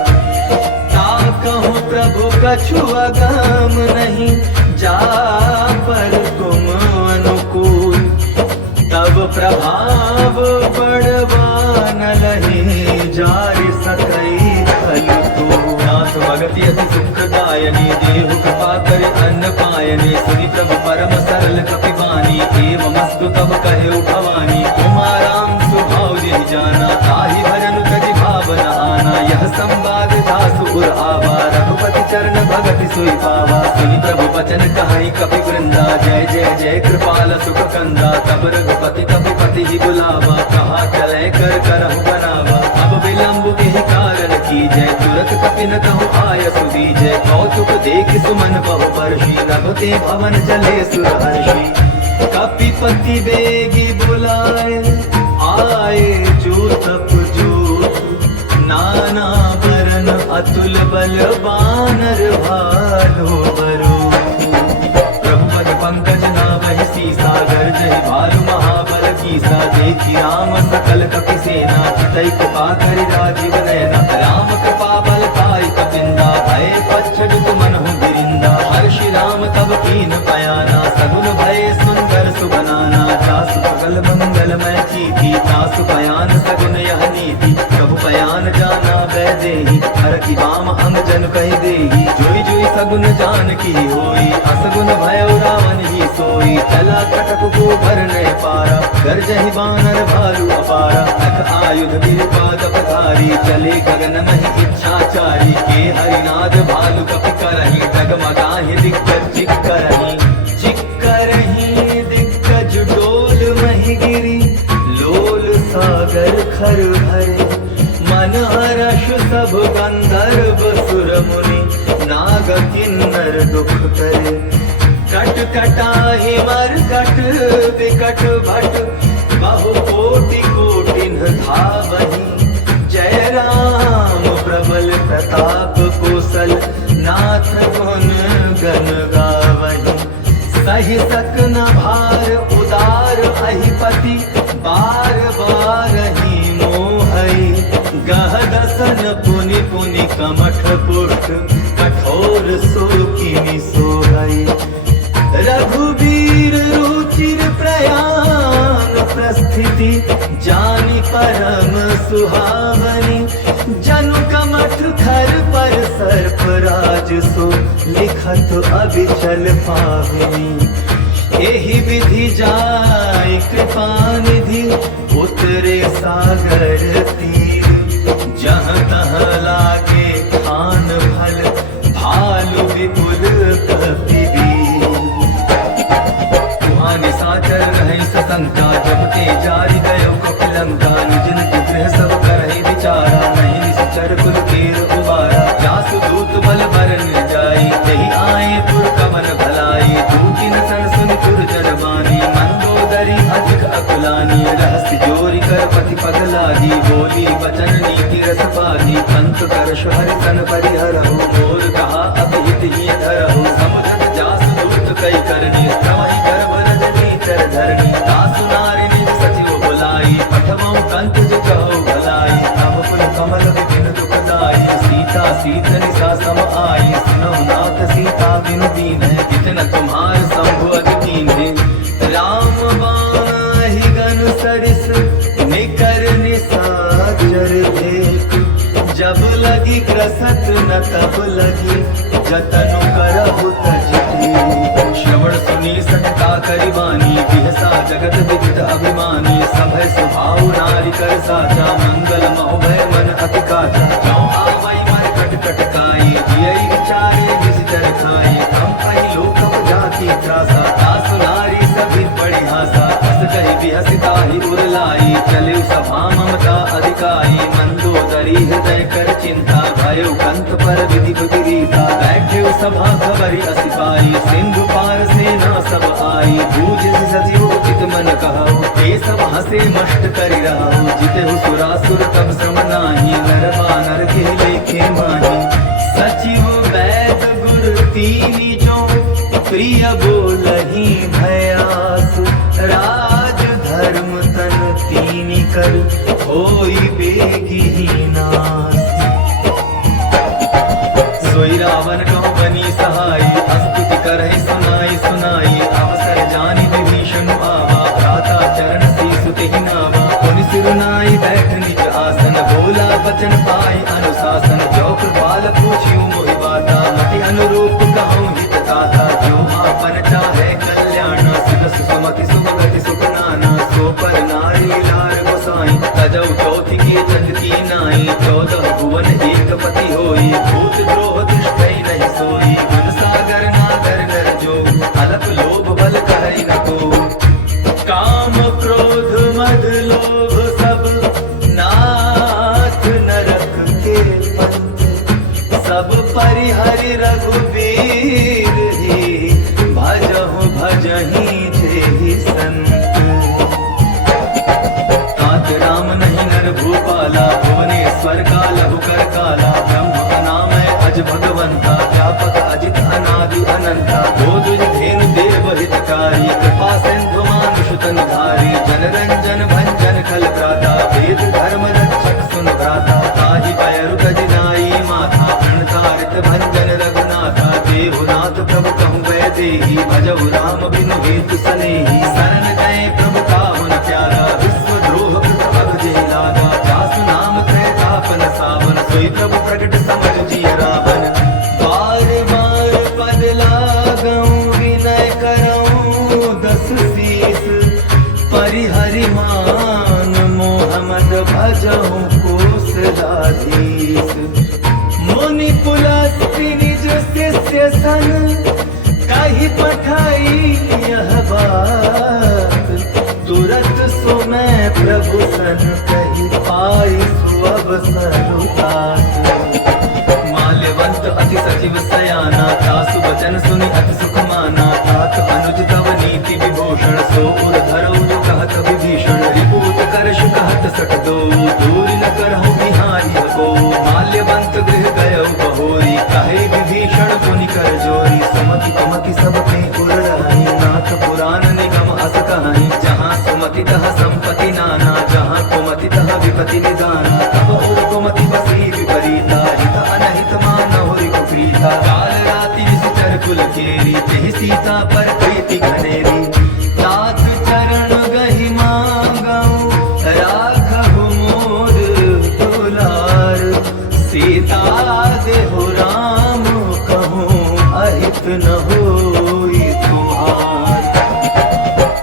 ताकहु प्रभु कछु अगम नहीं जा पर तुम अनुकूल। तब प्रभाव बड़वान लही जारि सकई खलु तू। नाथ भगति अति सुखदायनी देहु कृपा करे अन्न पायने। सुनि प्रभु परम सरल कपि बानी एवमस्तु तब कहे भवानी। उमा राम सुभाव जेहि जाना ताहि भजन तजि भावना आना। यह संवाद दासु उर आवा रघुपति चरण भगति सोई पावा। सुनि प्रभु वचन कहाई कपि वृंदा जय जय जय कृपाल सुख कंदा। तब रघुपति कपि पति ही बुलावा कहा चले कर करहु बनावा। अब विलंब के कारण की जय तुरत कपि न कहु आय सुदीजय। कौतुक देख सुमन बहु वर्षी रघुते भवन चले सुर हर्षि। कपिपति बेगी बुलाए आए जो तप जो। नाना बरन अतुल बल बानर भालो बरो। प्रभु पद पंकज नाभहि सीसा गर्जहि भालु महाबल कीसा। देखि राम सकल कपि सेना चितई कृपा करि राजीव नयना। राम कृपा बल पाई कपिंदा भय पच्छड मनहु गिरिंदा। हर्षि राम तब कीन पयाना सगुन भय सुंदर सुबनाना। जासु सकल मंगलमय कीर्ति तासु पयान सगुन यह नीति। प्रभु पयान जाना वै देहि हर की वाम अंग जन कहि देहि। जोई जोई सगुन जान की होई असगुन भय रावण ही सोई। चला कटक को भरने पारा गर्जहि बानर भालु अपारा। अख आयुध वीर पाद पधारी चले गगन महि इच्छाचारी। के हरिनाद भालु कपि करहि डगमगाहि दिग्गज चिक करहि। चिक करहि दिग्गज डोल महि गिरी लोल सागर खर भरे। मन हर्ष सब गंधर्व सुर मुनि नाग किन्नर दुख करे। कट कटाहि मरकट विकट भट बहु कोटि कोटिन धावहि। जय राम प्रबल प्रताप कुशल नाथ गुण गण गावहि। सहि सकन भार उदार अहिपति बार बार ही मोहई। गह दसन पुनि पुनि कमठ पुष्ट कठोर सोकिनि सोहई। रघुवीर रुचिर प्रयाण प्रस्थिति जानि परम सुहावनी। जनु कमठ धर पर सर्प राज सो लिखत अबिचल पावनी। एहि विधि जाय कृपा निधि उतरे सागर तीर। जहाँ तहाँ लागे खान फल भालु विपुल कपि वीर। वहाँ निशाचर रहे सशंका जब ते जारि गयो कपिलंका। निज निज गृह सब करहि विचारा नहीं निश्चर कुल कीर उबारा। जासु दूत बल भरन जाई तेहि आए पुर कमन भलाई। दूतिन सन सुनि दुर्जन बानी मंदोदरी अधिक अकुलानी। रहस्य जोरी कर पति पगलादी बोली वचन नीति रस पादी। पंत कर हरि तन परिहरहु मोर कहा अभिहित ही धरहु। समुद्र जासु दूत कई करनी क्रमहि गर्भ रजनी चर धरणी। दासु नारी निज सचिव बुलाई पठमौ कंत जहु भलाई। तब पुल कमल विपिन दुखदाई सीता सीत निशा सम आई। सुनहु नाथ सीता बिनु दीन्ह कितन तुम्हार शंभु अति कीन्हे। राम बाहि गनु सरिस निकर निशाचर भेख। जब लगी ग्रसत न तब लगी जतनु करहु तज देख। श्रवण सुनी सटका करिबानी बिहसा जगत विदित अभिमानी सभय स्वभाव नारी कर साचा मंगल महोभय मन अति काचा जो आवै मन कट कटकाई जियई विचारे विसितर खाई हम कहि लोक जाति त्रासा दास नारी सभी पड़ी हासा हस कहि बिहसिता ही उरलाई चले सभा ममता अधिकाई मंदोदरी हृदय कर चिंता भयो कंत पर विधि रीता बैठे सभा खबरी असिपाई सिंधु पार सेना सब आई बूझ सजियो चित मन कहो ये सब हसे मष्ट करि रहो जिते सुरासुर तब श्रम नाही नर बानर के लेखे माही सचिव वैद गुर तीनी जो प्रिय बोलहि भयास राज धर्म तन तीनी कर होई बेगी नास सोई रावण कहो बनी सहाई अस्तुति करहि सुनाई सुनाई अवसर जानि विभीषण आवा भ्राता चरण सीसु तेहि नावा पुनि सिरुनाई बैठ निज आसन बोला वचन पाई अनुशासन जो कृपाल पूछियो मोहि बाता मति अनुरूप कहूँ हित ताता जो आपन चाहे कल्याण सुख सुमति सुभगति सुख नाना सो पर नारी लार गोसाई तजौ चौथि के चंद की नाई 14 भुवन एक पति होई भूत द्रोह दृष्टि नहीं सोई गुण सागर नागर नर जो अलप लोभ बल कहै न को काम क्रोध मद लोभ सब नाथ नरक के पंथ सब परिहरि रघुबीर ही भजहु भजहि जेहि संत तात राम नहीं नर भूपाला भुवनेश्वर का लघु कर काला ब्रह्म का नाम है अज भगवंता व्यापक अजित अनादि अनंता बोधुज धेनु देव हितकारी कृपा सिंधु मानुष तन धारी जन रंजन भंजन खल प्राता वेद धर्म रक्षक सुन भ्राता ताहि पैरु गजनाई माथा प्रणतारित भंजन रघुनाथा देवनाथ प्रभु कहु वैदेही भजहु राम बिनु हेतु सनेही शरण गए प्रभु काहु न प्यारा विश्व द्रोह कृत भग जेहि लागा जासु नाम त्रैतापन सावन सोई प्रभु प्रगट समझ जिय रावण बार बार पद लागऊं विनय करऊं दस शीस परिहरि मान मोहम्मद भजहु कोसलाधीश मुनि पुलस्त्य निज शिष्य सन कहि पठाई यह बात तुरत सो मैं प्रभु सन कहि पाई सुअवसर माल्यवंत अति सचिव सयाना तासु वचन सुनि अति सुख माना तात अनुज तव नीति विभूषण सो उर धरौ जो कहत विभीषण रिपुत करश कहत सठ दो दूर न करहु बिहारी को माल्यवंत गृह गयौ बहोरी कहे विभीषण पुनि कर जोरी सुमति कुमति सब पे उर रही नाथ पुराण निगम अस कहानी जहाँ सुमति तह संपत्ति नाना जहाँ कुमति तह विपति निदाना तब उर कुमति बसी विपरीता हित अनहित मानहु रिपुप्रीता काल राति निश्चर कुल केरी तेहि सीता पर प्रीति घनेरी तात चरण गहि मांगऊ राखहु मोर दुलार सीता देहु राम कहूँ अहित न होई तुम्हार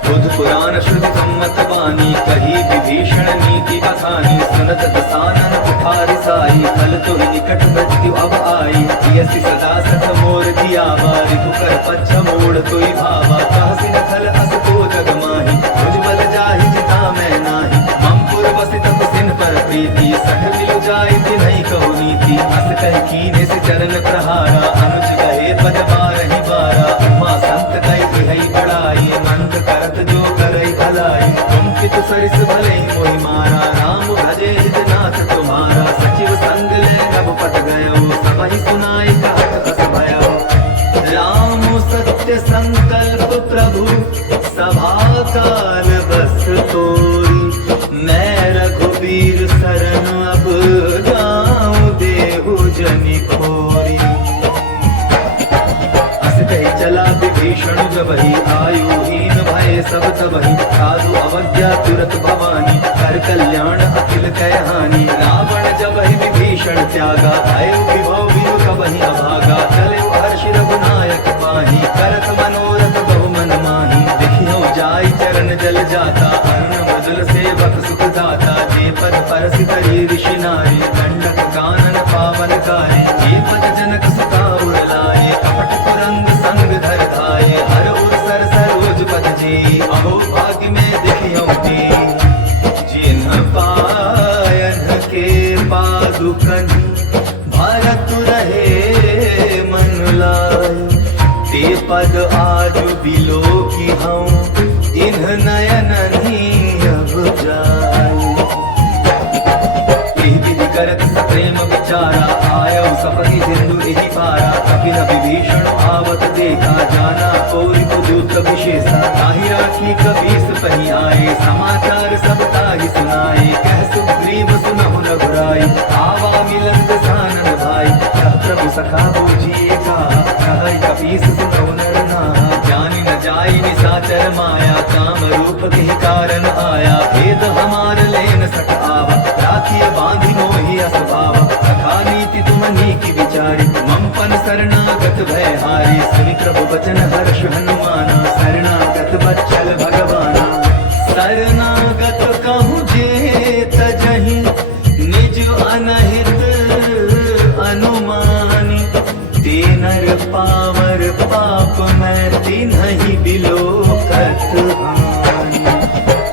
बुध पुराण श्रुति सम्मत वाणी कही विभीषण नीति बखानी सुनत दसानन उठारि साई फल तो निकट मृत्यु अब आई यसी सदा सत मोर दियावा रिपु कर पच्छ मोड़ तोई भावा कहसी न खल अस को जग माही मुझ बल जाहि जिता मैं नाही ममपुर बसित कुसिन पर प्रीति सठ मिलु जाय नहीं कहु नीति अस कह कीने से चरण प्रहारा अनुज कहे पद बारहि बारा उमा संत कहि है बड़ाई मंद करत जो करई भलाई तुम पितु सरिस भले मोहि मारा राम भजे हितनाथ तुम्हारा सचिव संग ले नभ पट गयो सबहि सुनाई कहत अस भयो राम सत्य संकल्प प्रभु सभा काल बस तोरी मैं रघुबीर शरण अब जाऊं देहु जनि खोरी अस कहि चला विभीषण जबहि आयुहीन भय सब तबहि साधु अवज्ञा तुरत भवानी कर कल्याण अखिल कहानी रावण जबहि विभीषण त्यागा भय विभव विनु कबहि अभागा चले हर्षि रघुनायक पाही करत मनोरथ गाता, जे पद परसि तरी ऋषि नारी, दंडक कानन पावन गाए, जे पद जनक सुता उड़लाए, कपट कुरंग संग धर धाये, हर उर सर सरोज पद जी, अहो भाग्य में दिखियो ते, जिन्ह पायन के पादुकन भारत रहे मन लाए, ते पद आज बिलो की हूँ, इन्ह नयन अब जाए। एहि विधि करत सप्रेम विचारा, आयो सपति सिंधु एहि पारा, कपिल विभीषण आवत देखा, जाना कोई कुदूत विशेषा, ताहि राखी कपीस पहि आए, समाचार सब ताहि सुनाए, कह सुग्रीव सुनहु रघुराई, आवा मिलन दसानन भाई, कह प्रभु सखा बूझिए का, कह कपीस सुनहु नर नाहा, जानि न जाई निसाचर माया, काम रूप के कारण आया, भेद हमार लेन सक आवा, राखिय बांधि मोहि असभावा, सखा नीति तुम नीकी विचारी, ममपन शरणागत भय हारी, सुनि प्रभु वचन हर्ष हनुमाना, शरणागत बच्चल भगवाना, शरणागत कहूँ जे तजहि, निज अनहित अनुमानी, ते नर पावर पाप मैं तिन्हि बिलोकत हानि,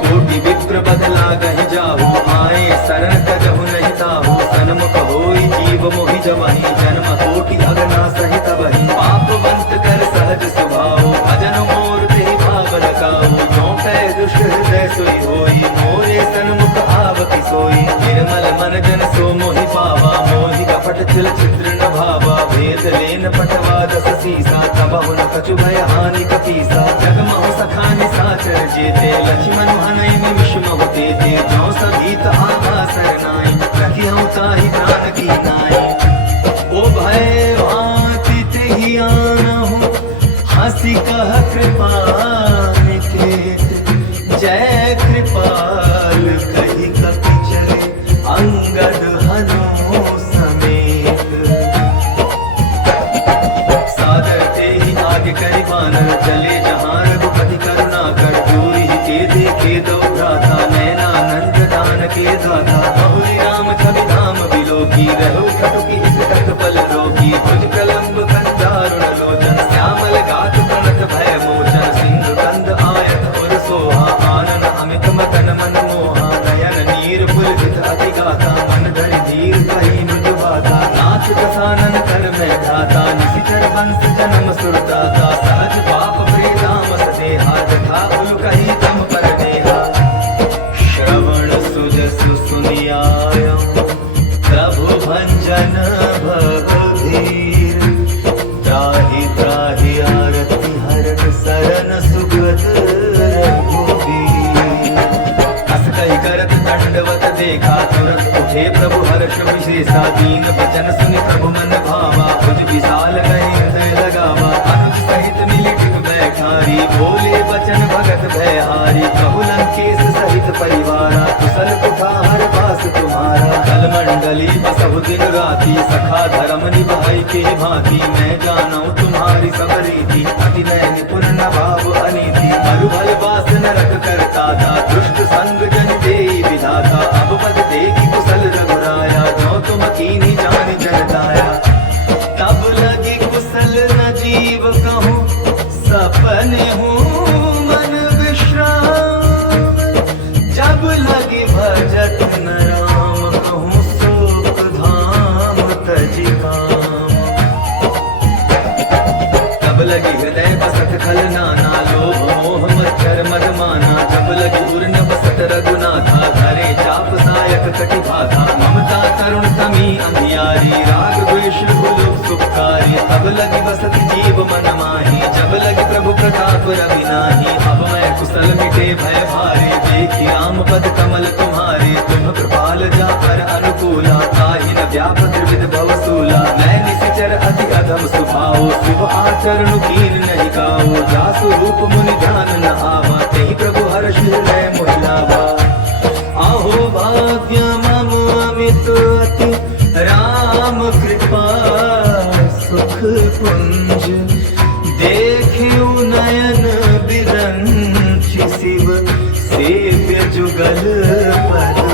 कोटि विप्र बदला गहि जाहु, आए शरण तजहु नहीं ताहु, सन्मुख होई जीव मोहि जमहि, जन्म कोटि अगना सहित बहि, पापवंत कर सहज स्वभाव, भजन मोर तेहि भाव लगाओ, जो पै दुष्ट हृदय सोई होई, मोरे सन्मुख आवति सोई, निर्मल मन जन सो मोहि पावा, मोहि कपट छल चित्र न भावा, भेद लेन पटवा दस सीसा, तबहु न कछु भय हानि कपीसा, जगमहु सखा निसाचर जेते, लक्ष्मण हनय निमिष महु तेते, जो सभीत आभा सरनाई, रखिहु ताहि प्राण की नाई, ओ भय भांति तेहि आनहु, हंसी कह कृपा निकेत, जय कृपाल कहि कपि चले, अंगद हनु समेत, सादर तेहि आगे करि बानर, चले जहाँ रघुपति करुणा कर, दूरि के देखे दो भ्राता, नैनानंद दान के दाता, बहुरी राम छवि धाम बिलोकी, रहो खटुकी इस पल रोकी, भुज प्रलंब कंदारुण लोचन, श्यामल गात प्रणत भय मोचन, सिंधु कंद आयत और सोहा, आनन अमित मदन मन मोहा, नयन नीर पुलकित अति गाथा, मन धरि धीर कहि मृदु बाधा, नाथ दसानन कर में धाता, निशिचर वंश जन्म सुरदाता, सहज पाप प्रेदाम सदेहा, जथा पुल कहि तम पर देहा, श्रवण सुजसु सुनियायं, प्रभु भंजन भगधीर, त्राहि त्राहि आरति हरन सरन सुखद रघुबीर, अस कहि करत दंडवत देखा, तुरंत उठे प्रभु हर्ष विशेषा, दीन वचन सुनि प्रभु मन भावा, भुज विशाल गए हृदय लगावा, अनुज सहित मिलि टिक बैठारी, बोले वचन भगत भय हारी, कहु लंकेश सहित परिवारा, कुशल कुठार पास तुम्हारा, कल मंडली बसहु दिन राति, सखा धर्म निभाई के भांति, मैं जानू तुम्हारी सब रीति, अति नय निपुण न भाव अनीति, मरु भल वास नरक करता था, दुष्ट संग जन देई विधाता, अब पद देखि कुशल रघुराया, जो तुम कीन्ही जानि जन दाया, तब लगे कुशल न जीव कहूँ, सपने हूँ मन विश्राम, जब लगे भजत न राम कहूँ, शोक धाम तजि काम, तब लगी हृदय बसत खल नाना, लोभ मोह मच्छर मद माना, जब लगी उर न बसत रघुनाथा, धरे चाप सायक कटि भाथा, ममता करुण तमी अंधियारी, राग द्वेष भुलुक सुखकारी, तब लगी बसत जीव मन माही, जब लगी प्रभु प्रताप रवि नाही, अब मैं कुशल मिटे भय भारी, देखि राम पद कमल तुम्हारे, तुम कृपाल जा पर अनुकूला, ताहि न व्याप त्रिविध भवसूला, मैं निशिचर अति अधम सुभाओ, शुभ आचरण कीन नहीं गाओ, जासु रूप मुनि ध्यान न आवा, तेहि प्रभु हर्ष हृदय मोहि लावा, आहो भाग्य मम अमित अति, राम कृपा सुख पुंज, देखियो नयन बिरंचि शिव, सेव्य जुगल पद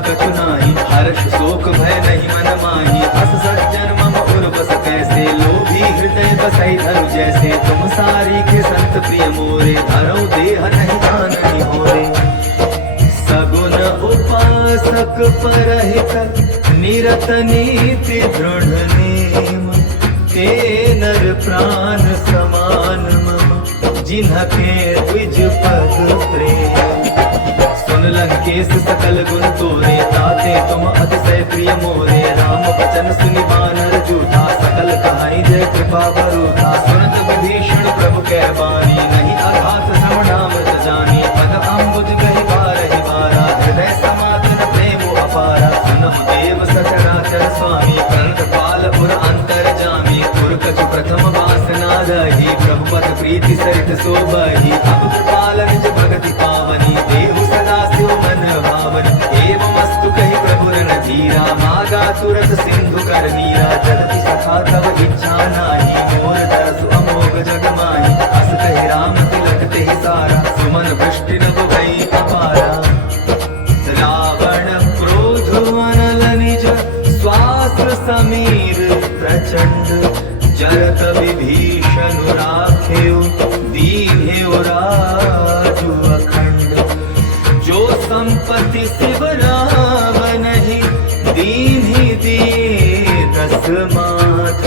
कछु नाही, हर्ष शोक भय नहीं मन माही। अस सज्जन मम उर बस कैसे, लोभी हृदय बसई धरु जैसे। तुम सारी के संत प्रिय मोरे, धरौ देह नहीं दान होरे। सगुन उपासक परहित निरत नीति दृढ़ नेम, ते नर प्राण समान मम, जिन्हके द्विज पद प्रेम। सुन लंकेश सकल गुण तोरे, ताते तुम अतिशय प्रिय मोरे। राम बचन सुनि बानर जूठा, सकल कहाई जय कृपा बरूठा। सुनत विभीषण प्रभु कै बानी, नहीं अघात श्रवणामृत जानी। पद अम्बुज गहि बारहि बारा, हृदय समातन प्रेम अपारा। सुनहु देव सचराचर स्वामी, प्रणत पाल पुर अंतर जामी। पुर कछु प्रथम वासना रही, प्रभु पद प्रीति सरित सोबही। अब कृपाल निज भगति पावनी, देहु सदा शिव मन भावनी। एवमस्तु कहि प्रभु रणधीरा, मागा तुरत सिंधु कर नीरा। जगति सखा तब इच्छा नाही, मोर तरसु अमोघ जग माही। अस कहि राम तिलक तेहि सारा, सुमन वृष्टि नभ भई अपारा। रावण क्रोध अनल निज, श्वास समीर प्रचंड। जरत विभीषण राखेउ, दीन्हेउ राजु अखंड। जो संपत्ति शिव रावनहि, दीन्हि दिए दस माथ।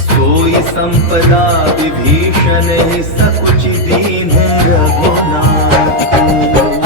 सोई संपदा विभीषण ही, सकुच दीन्ह रघुनाथ।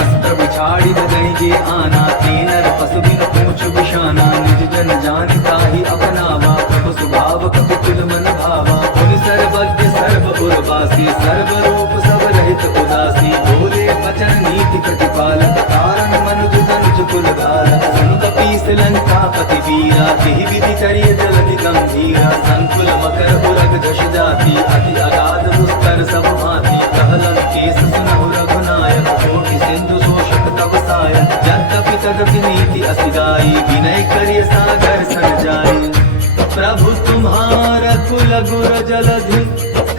अस्त्र बिछाड़ी बदहि जे आना, तीनर पशु बिन पूछ बिशाना। निज जन जानि ताहि अपनावा, प्रभु स्वभाव कपि तुल मन भावा। पुनि सर्वज्ञ सर्व उर्वासी, सर्व रूप सब रहित उदासी। बोले वचन नीति प्रतिपालक, कारण मनुज तनुज कुल धारक। सुन कपीस लंकापति वीरा, तिहि विधि करिय जलधि गंभीरा। संकुल मकर उरग झष जाति, अति अगाध दुस्तर सब भांति। कह लंकेश सुनहु रघुनायक, कोटि सिंधु शोषक तव सायक। यद्यपि तदपि नीति असि गाई, विनय करिय सागर सर जाई। प्रभु तुम्हारा कुल गुर जलधि,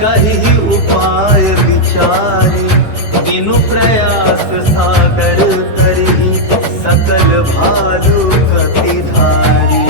कहि उपाय विचारी। बिनु प्रयास सागर तरहि, सकल भालु कपि धारी।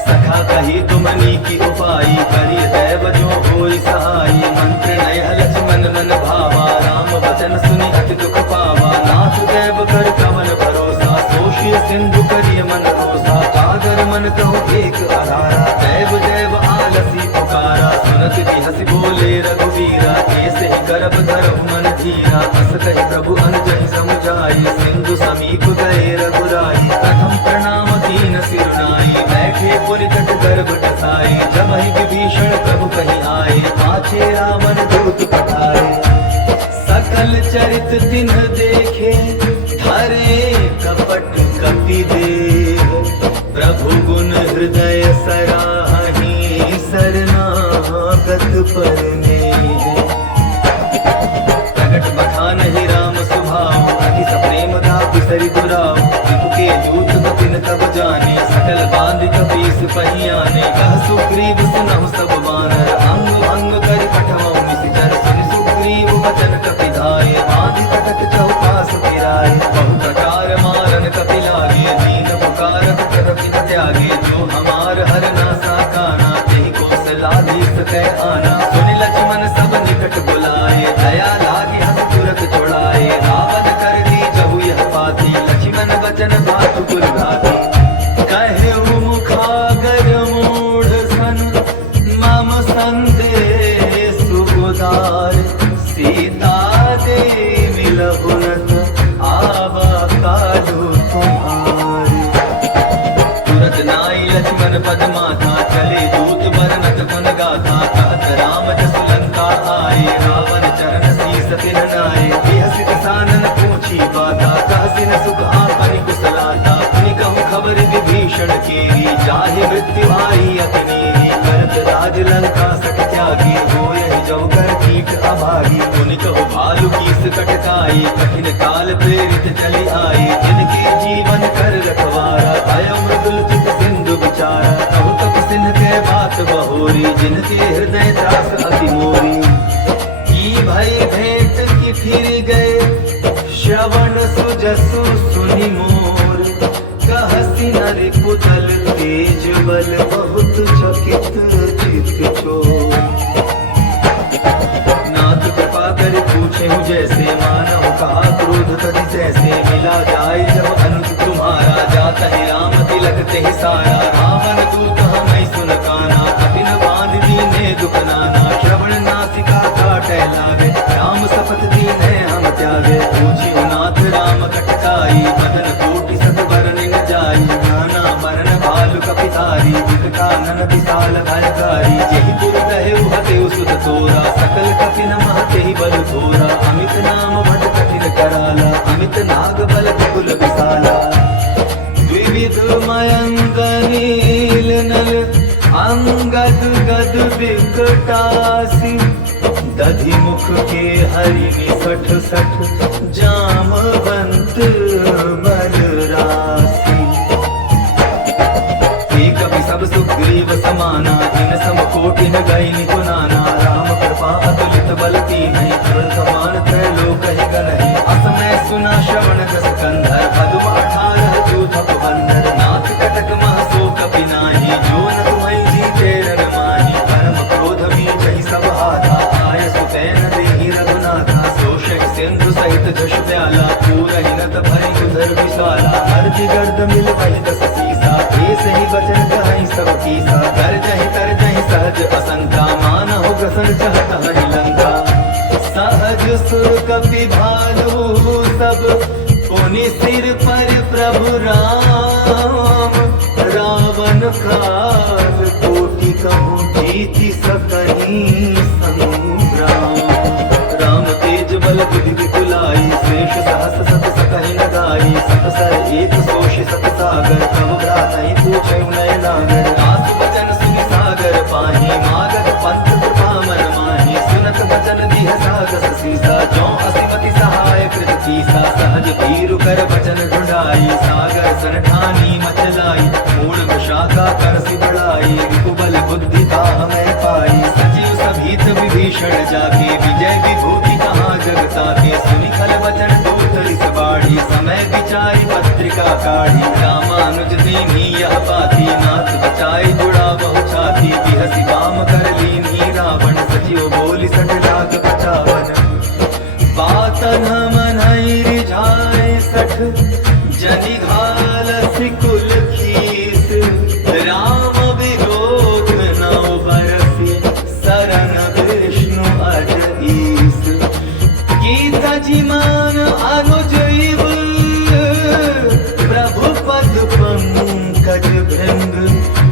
सखा कहि तुम नीति उपाई, करिय दैव जो होई सहाई। मंत्र नय लक्ष्मण मन भावा, राम वचन सुनि अति दुख पावा। नाथ दैव कर कवन भरोसा, सोषिय सिंधु करिय मन रोसा। कागर मन कहो एक आधारा, दैव दैव आलसी पुकारा। सुनत की हंसी बोले रघुवीरा, ऐसे ही करब धरहु मन धीरा। अस कहि प्रभु अनुजहि समुझाई, सिंधु समीप गए रघुराई। प्रथम प्रणाम दीन सिरुनाई, बैठे पुनि तट गर्भ टसाई। जब ही विभीषण प्रभु कहि आए, पाछे रावण दूत पठाए। सकल चरित तिन्ह देखे, धरे कपट कपि देह। प्रभु गुण हृदय सराहि, शरणागत पर नेह। प्रगट बखानहि राम स्वभाव, अति सप्रेम दापि सरि दुराव। रिपु के दूत बपिन तब जाने, सकल बांधि कपीस पहियाने। कह सुग्रीव सुनहु सब बानर, अंग भंग करि पठमौ निशिचर। सुनि सुग्रीव वचन कपि धाये, बांधि कटक चौपास फिराए। बहु प्रकार मारन कपि लागे, दीन पुकारत तदपि न त्यागे। जो हमार हर नासा काना, तेहि कौशलाधीश कै आना। सुनि लक्ष्मण सब निकट बुलाए, दया लागी हस तुरत छुड़ाए। रावण कर दीजहु यह बाती, लक्ष्मण वचन बात कुल घाती। कहेउ मुखागर मूढ़ सन, मम संदेश उदार। सीता दे मिलहु नत, आवा कालु तुम्हारे। तुरत नाई लक्ष्मण पद माथा, चले दूत बरनत गुन गाथा। कहत राम जसु लंका आए, रावण चरण शीस तिन नाए। बिहसित सानन पूछी बाता, कहसिन सुख आपनि कुशलाता। पुनि कहु खबर विभीषण केरी, जाहि मृत्यु आई अतनेरी। करत राज लंका सक त्यागी, होयहि जौ कर कीट अभागी। पुनि कहु भालु कीस कटकाई, कठिन काल प्रेरित चली आई। जिनके जीवन कर रखवारा, भय मृदुल चित सिंधु विचारा। कहु तब सिंह के बात बहोरी, जिनके हृदय त्रास अति मोरी। की भय भेंट की फिर गए, श्रवण सुजसु सुनि मोर। भूतल तेज बल बहुत चकित चित छोर। नाथ कृपा कर पूछे हूँ जैसे, मानव का क्रोध तदि जैसे। मिला जाए जब अनुज तुम्हारा, जाता है राम तिलक ते सारा। रावण दूत हमें सुन काना, कठिन बांध दीने दुख नाना। श्रवण नासिका काटे लागे, राम शपथ दीने हम त्यागे। पूछी नाथ राम कटकाई, मदन कोटि सत बरन न जाई। नाना मरण भालु कपितारी, कानन विशाल भयकारी। यही गुरु कहे हते सुत तोरा, सकल कठिन महते बल थोरा। अमित नाम भट कठिन कराला, अमित नाग बल कुल विशाला। द्विविध मयंक नील नल, अंगद गद विकटासी। दधि मुख के हरि निसठ सठ, जामवंत बल रासी। एक भी सब सुग्रीव समाना, जिन सम कोटि न गई निपुनाना। राम कृपा अतुलित बल कीन्ही, तुरंत समान त्रैलोक ही गनहि। असमय सुना श्रवण जस कंधर, पद्म 18 जूथ पुरंदर। नाथ कटक मह सो कपि नाही, जो न तुम्है जीते रन माही। परम क्रोध बीजहि सब हाथा, आय सुतैन देहि रघुनाथा। शोषक सिंधु सहित जश प्याला, पूरहि नत भरि उदर विशाला। अर्धि गर्द मिल वही दस सीसा, सही वचन कहाई सब कीसा। कर जहि तर जहि सहज असंका, मानहु प्रसन्न चाहत हरि लंका। सहज सुर कपि भालु सब, पुनि सिर पर प्रभु राम। रावण काल कोटि कहूँ, जीति सकहि संग्राम। राम तेज बल बुद्धि विपुलाई, शेष सहस सत सकहि न गाई। सत सर एक सोषि सत सागर, प्रभु भ्रातहि पूछै नय नागर। दास वचन सुनि सागर पाही, मागध पंथ कृपा मन माही। सुनत वचन दिह सागस सीसा, जो असिमति सहाय कृत कीसा। सहज पीरु कर वचन ढुंढाई, सागर सन ठानी मचलाई। मूल विशाखा करसि बढ़ाई, रिपुबल बुद्धि ताह मैं पाई। सजीव सभीत विभीषण जाके, विजय विभूति कहाँ जग ताके। सुनि खल वचन दूत रिस बाढ़ी, समय विचारी पत्रिका काढ़ी। रामानुज दीन्ही यह बाती, नाथ बचाई जुड़ा बहु छाती। बिहसि काम कर लीन्ही रावण, सचिव बोली सठ लाख 55। बातन मनहि रिझाए सठ, जनि घालसि कुल खीस। राम विरोध नौ बरसि, सरन विष्णु अज ईस। गीता जी मान अनुज इव, प्रभु पद पंकज भृंग।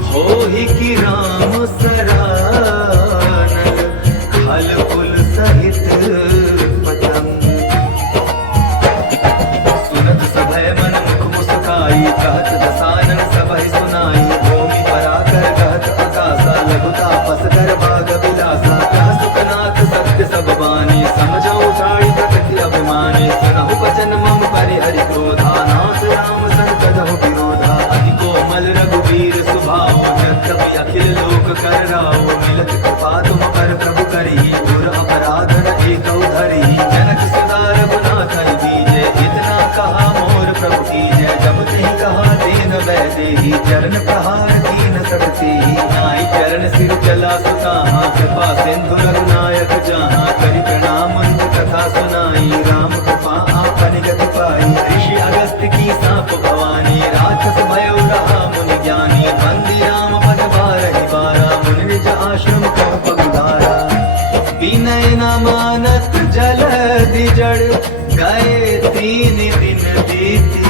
होहि कि राम सरानल, खल कुल सहित पतंग। सुनत सभय मन मुख मुस्काई, कहत दसानन सबहि सुनाई। भूमि पराकर कहत आकाशा, लघु तापस कर भाग विलासा। कह सुखनाथ सत्य सब बानी, समझौ त्राणी प्रकृति अभिमानी। सुनहु वचन मम परिहरि क्रोधा, नाथ राम संकटहु विरोधा। अति कोमल रघुवीर सुभाओ, यद्यपि अखिल लोक कर राओ। मिलत कृपा तुम पर प्रभु करही, गुर अपराध न एकौ धरही। जनक सुता रघुनाथन दीजै, इतना कहा मोर प्रभु कीजै। जब तेहि कहा दीन वैदेही, चरण प्रहार कीन सकतेहि। नाहि चरण सिर चला सुताहा, कृपा सिंधु रघुनायक जहाँ। करि प्रणाम उनकी कथा सुनाई, राम कृपा आपन गति पाई। ऋषि अगस्त्य की साप भवानी, राक्षस भयो रहा मुनि ज्ञानी। बंदी राम पद बारहि बारा, मुनि निज आश्रम कह पगुधारा। विनय न मानत जलधि जड़, गए 3 दिन बीती।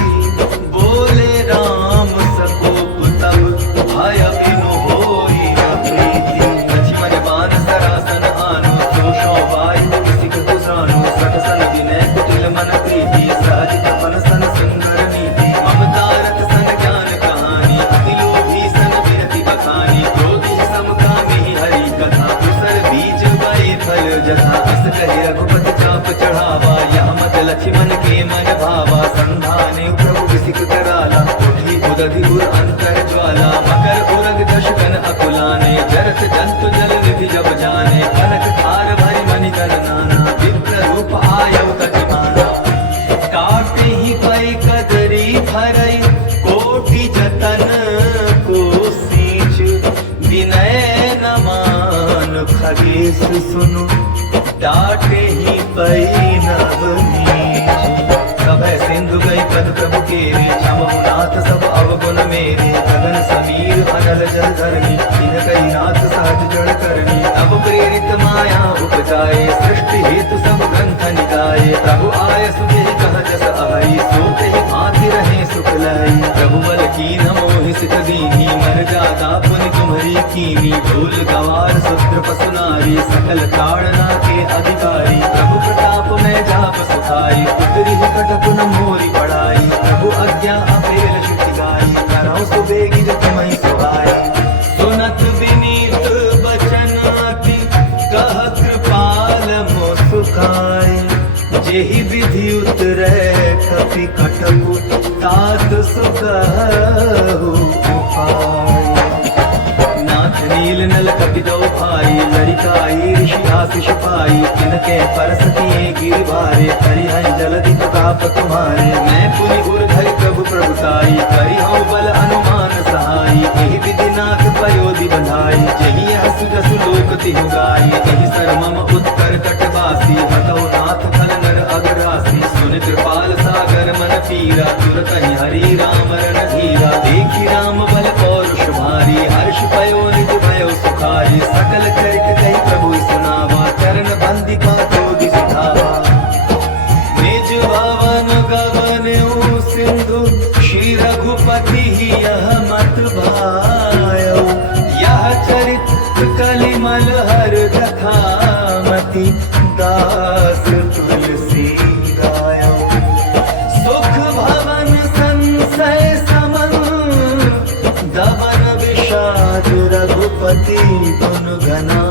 बोले राम सकोप तब, भय बिनु होई न प्रीति। लक्ष्मण बान सरासन आनु, सोषो वायु किसिक कुसानु। सठ सन विनय कुटिल मन प्रीति, सहज तपन सन सुंदर नीति। ममता रत सन ज्ञान कहानी, अति लोभी सन विरति बखानी। क्रोधी समकामी हरि कथा, कुसर बीज बए फल जथा। अस कहि रघुपति चाप चढ़ावा, यह मत लक्ष्मण के मन भावा। संधाने प्रभु विसिक कराला, उठी उदधि उर अंतर ज्वाला। मकर उरग दशकन अकुलाने, जरत जंतु जल निधि जब जाने। कनक थार भरि मणि तन नाना, विप्र रूप आयउ तति माना। काटे ही पै कदरी भरई, कोटि जतन खगेश सुनु डाटे ही पई नवनीत। सभय सिंधु गई पद प्रभु केरे, क्षमहुनाथ सब अवगुण मेरे। गगन समीर अनल जल धरणी, इन कई नाथ सहज जड़ करणी। तब प्रेरित माया उपजाए, सृष्टि हेतु सब ग्रंथ निकाये। प्रभु आय सुखे कह जस आई, सोते ही भांति रहे सुख लाई। प्रभु बल कीन मोहि सित दीनी, मन जाता पुनि तुम्हरी कीनी। भूल गवार शूद्र पशु नारी, सकल ताड़ना के अधिकारी। प्रभु प्रताप में जाप सुखाई, उतरी कट पुन मोरी पढ़ाई। प्रभु आज्ञा अपेल शुचि गाई, करौ सुबेगी जत मई सुहाई। सुनत विनीत बचन अति, कह कृपाल मो सुखाई। जेहि विधि उतरै कपि कटपु, तात सुकहु उपाय। नाथ नील नल कपि दो भाई, लड़िकाई ऋषि आशीष पाई। तिनके परस किए गिर भारे, हरिहर जलधि प्रताप तुम्हारे। मैं पुनि उर धरि प्रभु प्रभुताई, करिहउँ बल अनुमान सहाई। एहि विधि नाथ पयोधि बंधाई, जेहि हसु जसु लोक तिहु गाई। एहि सर मम उत्तर तटवासी, हतौ नाथ खल नर अगरासी। सुन कृपाल सागर मन पीरा, तुरत हरि राम रण धीरा। देखी राम बल पौरुष भारी, हर्ष पयो निज भयो सुखारी। सकल चरित कहि प्रभु सुनावा, चरण बंदिपा जोगी सुधावा। निज भवन गवन्यु सिंधु, श्री रघुपति यह मत भायौ। यह चरित्र कलिमल हर कथामति, दास तुलसी गायौ। सुख भवन संशय समन, दमन विषाद रघुपति गुण गना।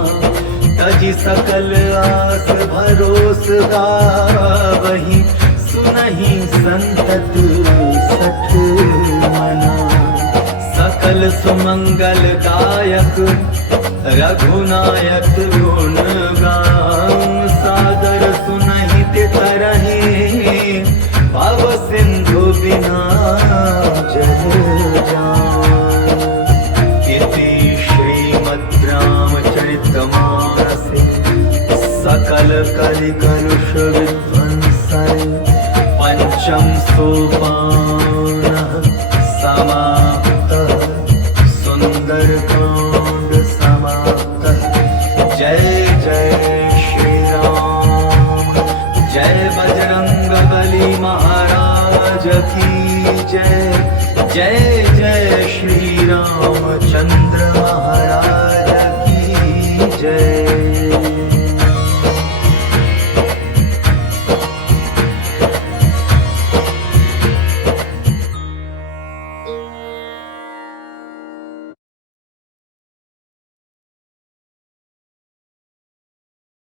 तजि सकल आस भरोस गावहि, सुनहि संतत सठ मना। सकल सुमंगल दायक, रघुनायक गुण गाऊं। सादर सुनहि तरहि, भव सिंधु बिना जल जाऊं। इति श्रीमद् रामचरितमानसे, सकल कलि कलुष विध्वंसय। पंचम सोपान